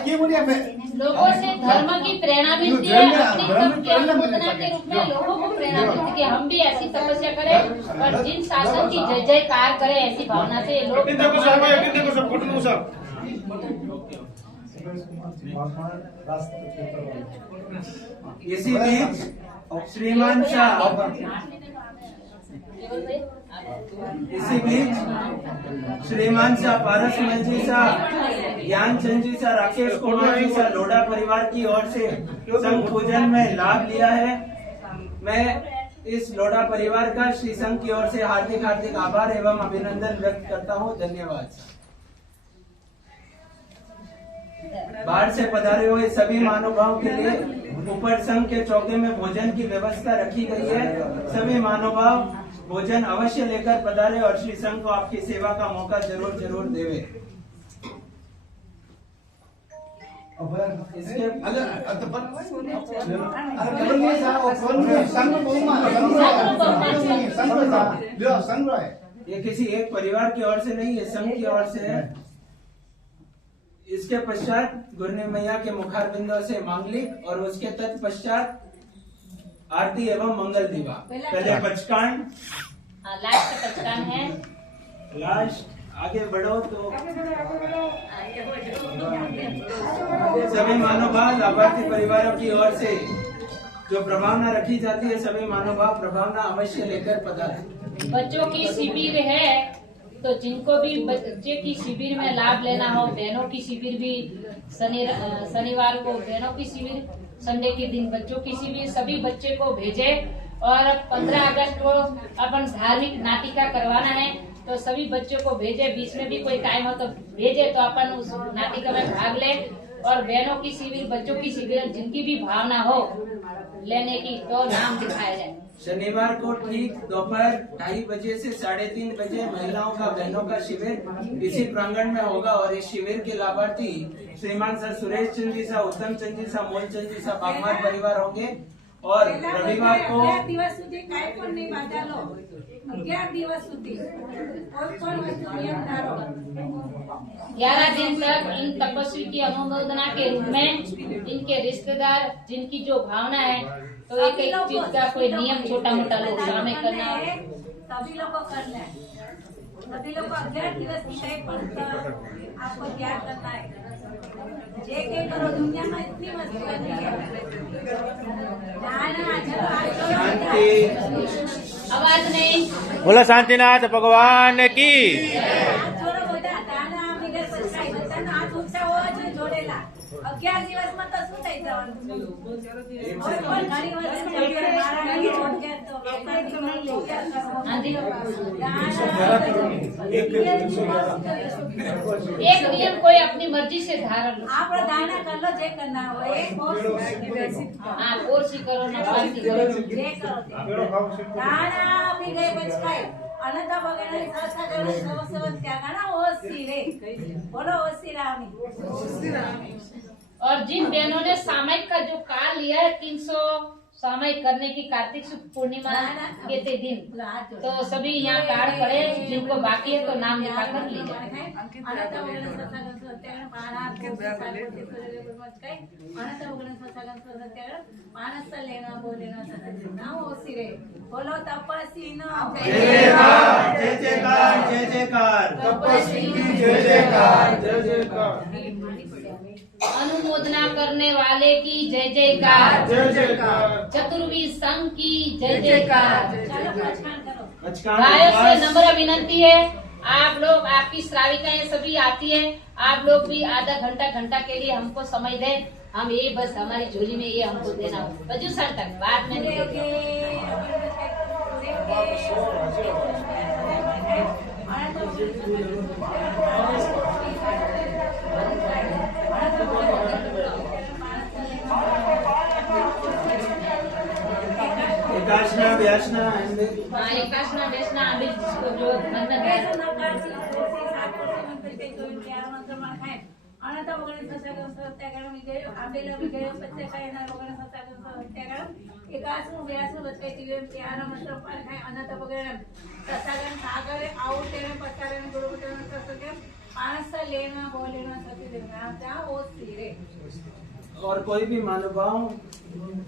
क्या बोलिए मैं, लोगों से धर्म की प्रेरणा मिलती है, अपनी तप के अनुमोदना के रूप में लोगों को प्रेरणा मिलती है कि हम भी ऐसी तपस्या करें और जिन शासन की जय जयकार करें, ऐसी भावना से लोग। इसी बीच श्रीमान शाह, इसी बीच श्रीमान शाह, पारस जी शाह, ज्ञानचंद जी शाह, राकेश कुमार जी शाह लोढ़ा परिवार की ओर से संघ पूजन में लाभ लिया है। मैं इस लोढ़ा परिवार का श्री संघ की ओर से हार्दिक हार्दिक आभार एवं अभिनंदन व्यक्त करता हूँ। धन्यवाद। बाहर से पधारे हुए सभी महानुभावों के लिए ऊपर संघ के चौके में भोजन की व्यवस्था रखी गई है। सभी महानुभाव भोजन अवश्य लेकर पधारे और श्री संघ को आपकी सेवा का मौका जरूर जरूर देवे। इसके ये किसी एक परिवार की ओर से नहीं है, संघ की ओर से है। इसके पश्चात गुरने मैया के मुखार बिंदु से मांगलिक और उसके तत्पश्चात आरती एवं मंगल दीवा। पहले पचकांड, लास्ट पचकान है। लास्ट आगे बढ़ो तो सभी मानवभाव लाभार्थी परिवारों की ओर से जो प्रभावना रखी जाती है, सभी मानवभाव प्रभावना अवश्य लेकर पधारें। बच्चों की शिविर है तो जिनको भी बच्चे की शिविर में लाभ लेना हो, बहनों की शिविर भी शनिवार को बहनों की शिविर, संडे के दिन बच्चों की शिविर, सभी बच्चे को भेजे। और 15 अगस्त को अपन धार्मिक नाटिका करवाना है तो सभी बच्चों को भेजे। बीच में भी कोई टाइम हो तो भेजे तो अपन उस नाटिका में भाग ले। और बहनों की शिविर, बच्चों की शिविर, जिनकी भी भावना हो लेने की तो नाम दिखाया जाए। शनिवार को ठीक दोपहर 2:30 बजे से 3:30 बजे महिलाओं का, बहनों का शिविर इसी प्रांगण में होगा। और इस शिविर के लाभार्थी श्रीमान सर सुरेश चंद जी सा, उत्तम चंद जी सा, मोल चंद जी सा, बागमार परिवार होंगे। और रविवार को 11 દિવસ સુધી કાંઈ પણ નહીં બાંધાલો, 11 દિવસ સુધી કોઈ પણ વસ્તુ નિયમ ધારો। 11 दिन तक इन तपस्वी की अनुमोदना के रूप में इनके रिश्तेदार जिनकी जो भावना है तो एक एक चीज का कोई नियम छोटा मोटा लोग शामिल करना। सभी लोग को करना है, सभी लोग को 11 दिवस की टाइम पर आपको क्या करना है। जे के करो, दुनिया में इतनी वस्तु शांति। आवाज नहीं। बोला शांतिनाथ भगवान की। જોડો બધા દાના મિલે સસાઈ બધાનો હાથ ઊંચા હોવા જોઈએ જોડેલા। 11 દિવસમાં તો શું થઈ જવાનું છે? કોઈ પણ ઘણી વસ્તુ છે મારા નહીં છોડકે તો વેપારી નહીં લઈ एक नियम कोई अपनी मर्जी से धारण लो। આપણે દાના कर लो जे करना हो, एक हाँ, कोर्सी करो ना शांति करो। જે કરો તે। દાના આપી ગઈ પચકાઈ અને તો વગેરે સાસા કરે સવસવત ત્યાં ગાના ઓસી રે બોલો ઓસી રામી। और जिन बहनों ने सामयिक का जो काल लिया है 300 सामयिक करने की कार्तिक शुक्ल पूर्णिमा के दिन, तो सभी यहाँ कार्ड पड़े, जिनको बाकी है तो नाम लिखा कर लीजिए। बोलो तपस्वी नो जय जयकार, जय जयकार, तपस्वी की जय जयकार, जय जयकार, अनुमोदना करने वाले की जय जयकार, जय जयकार, चतुर्वेद संघ की जय जयकार। चलो पहचान करो। भाइयों से नम्र विनंती है, आप लोग, आपकी श्राविकाएं सभी आती है, आप लोग भी आधा घंटा के लिए हमको समय दें। हम ये बस हमारी झोली में ये हमको देना हो बजू सर तक बाद में नहीं देते। एकाशना व्यासना हाँ, एकाशना बेचना अभी जिसको जो मन में दे। और कोई भी मानवभाव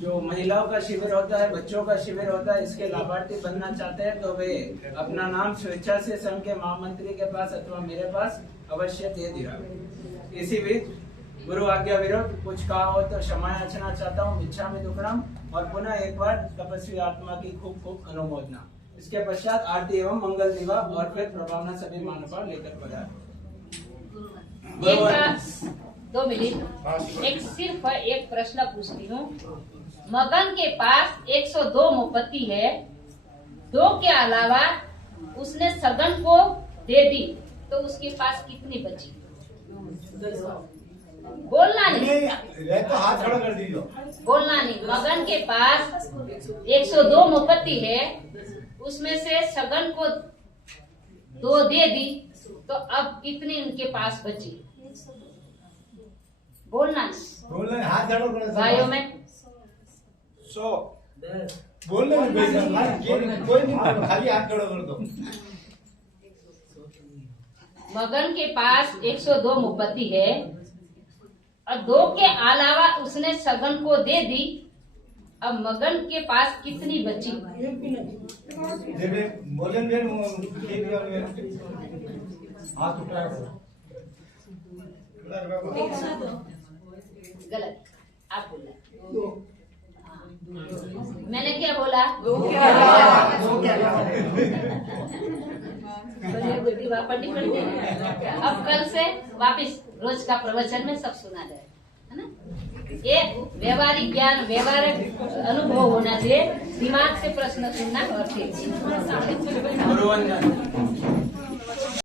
जो महिलाओं का शिविर होता है, बच्चों का शिविर होता है, इसके लाभार्थी बनना चाहते हैं तो वे अपना नाम स्वेच्छा से संघ के महामंत्री के पास अथवा मेरे पास अवश्य दे दिया। इसी बीच गुरु आज्ञा विरोध कुछ कहा हो तो क्षमा याचना चाहता हूँ, मिच्छा में दुक्कड़म, और पुनः एक बार तपस्वी आत्मा की खूब खूब अनुमोदना। इसके पश्चात आरती एवं मंगल दीवा और फिर प्रभावना सभी मानवभाव लेकर पधारे। 2 मिनट, एक सिर्फ एक प्रश्न पूछती हूँ। मगन के पास 102 मोमबत्ती है, 2 के अलावा उसने सगन को दे दी, तो उसके पास कितनी बची? बोलना नहीं, तो हाथ खड़ा कर दीजिए। बोलना नहीं। मगन के पास 102 मोमबत्ती है, उसमें से सगन को 2 दे दी, तो अब कितनी उनके पास बची? बोलना बोलने हाथ जोड़ो करो भाइयों में 100 बोलने में पैसा कोई नहीं खाली हाथ जोड़ो कर दो। मगन के पास 102 मुपत्ति है और 2 के अलावा उसने सगन को दे दी। अब मगन के पास कितनी बची? बोले हाथ उठाओ। गलत, आप बोला। मैंने क्या बोला? पढ़नी पड़ती है। अब कल से वापिस रोज का प्रवचन में सब सुना जाए, है ना? ये व्यवहारिक ज्ञान, व्यवहारिक अनुभव होना चाहिए। दिमाग से प्रश्न सुनना और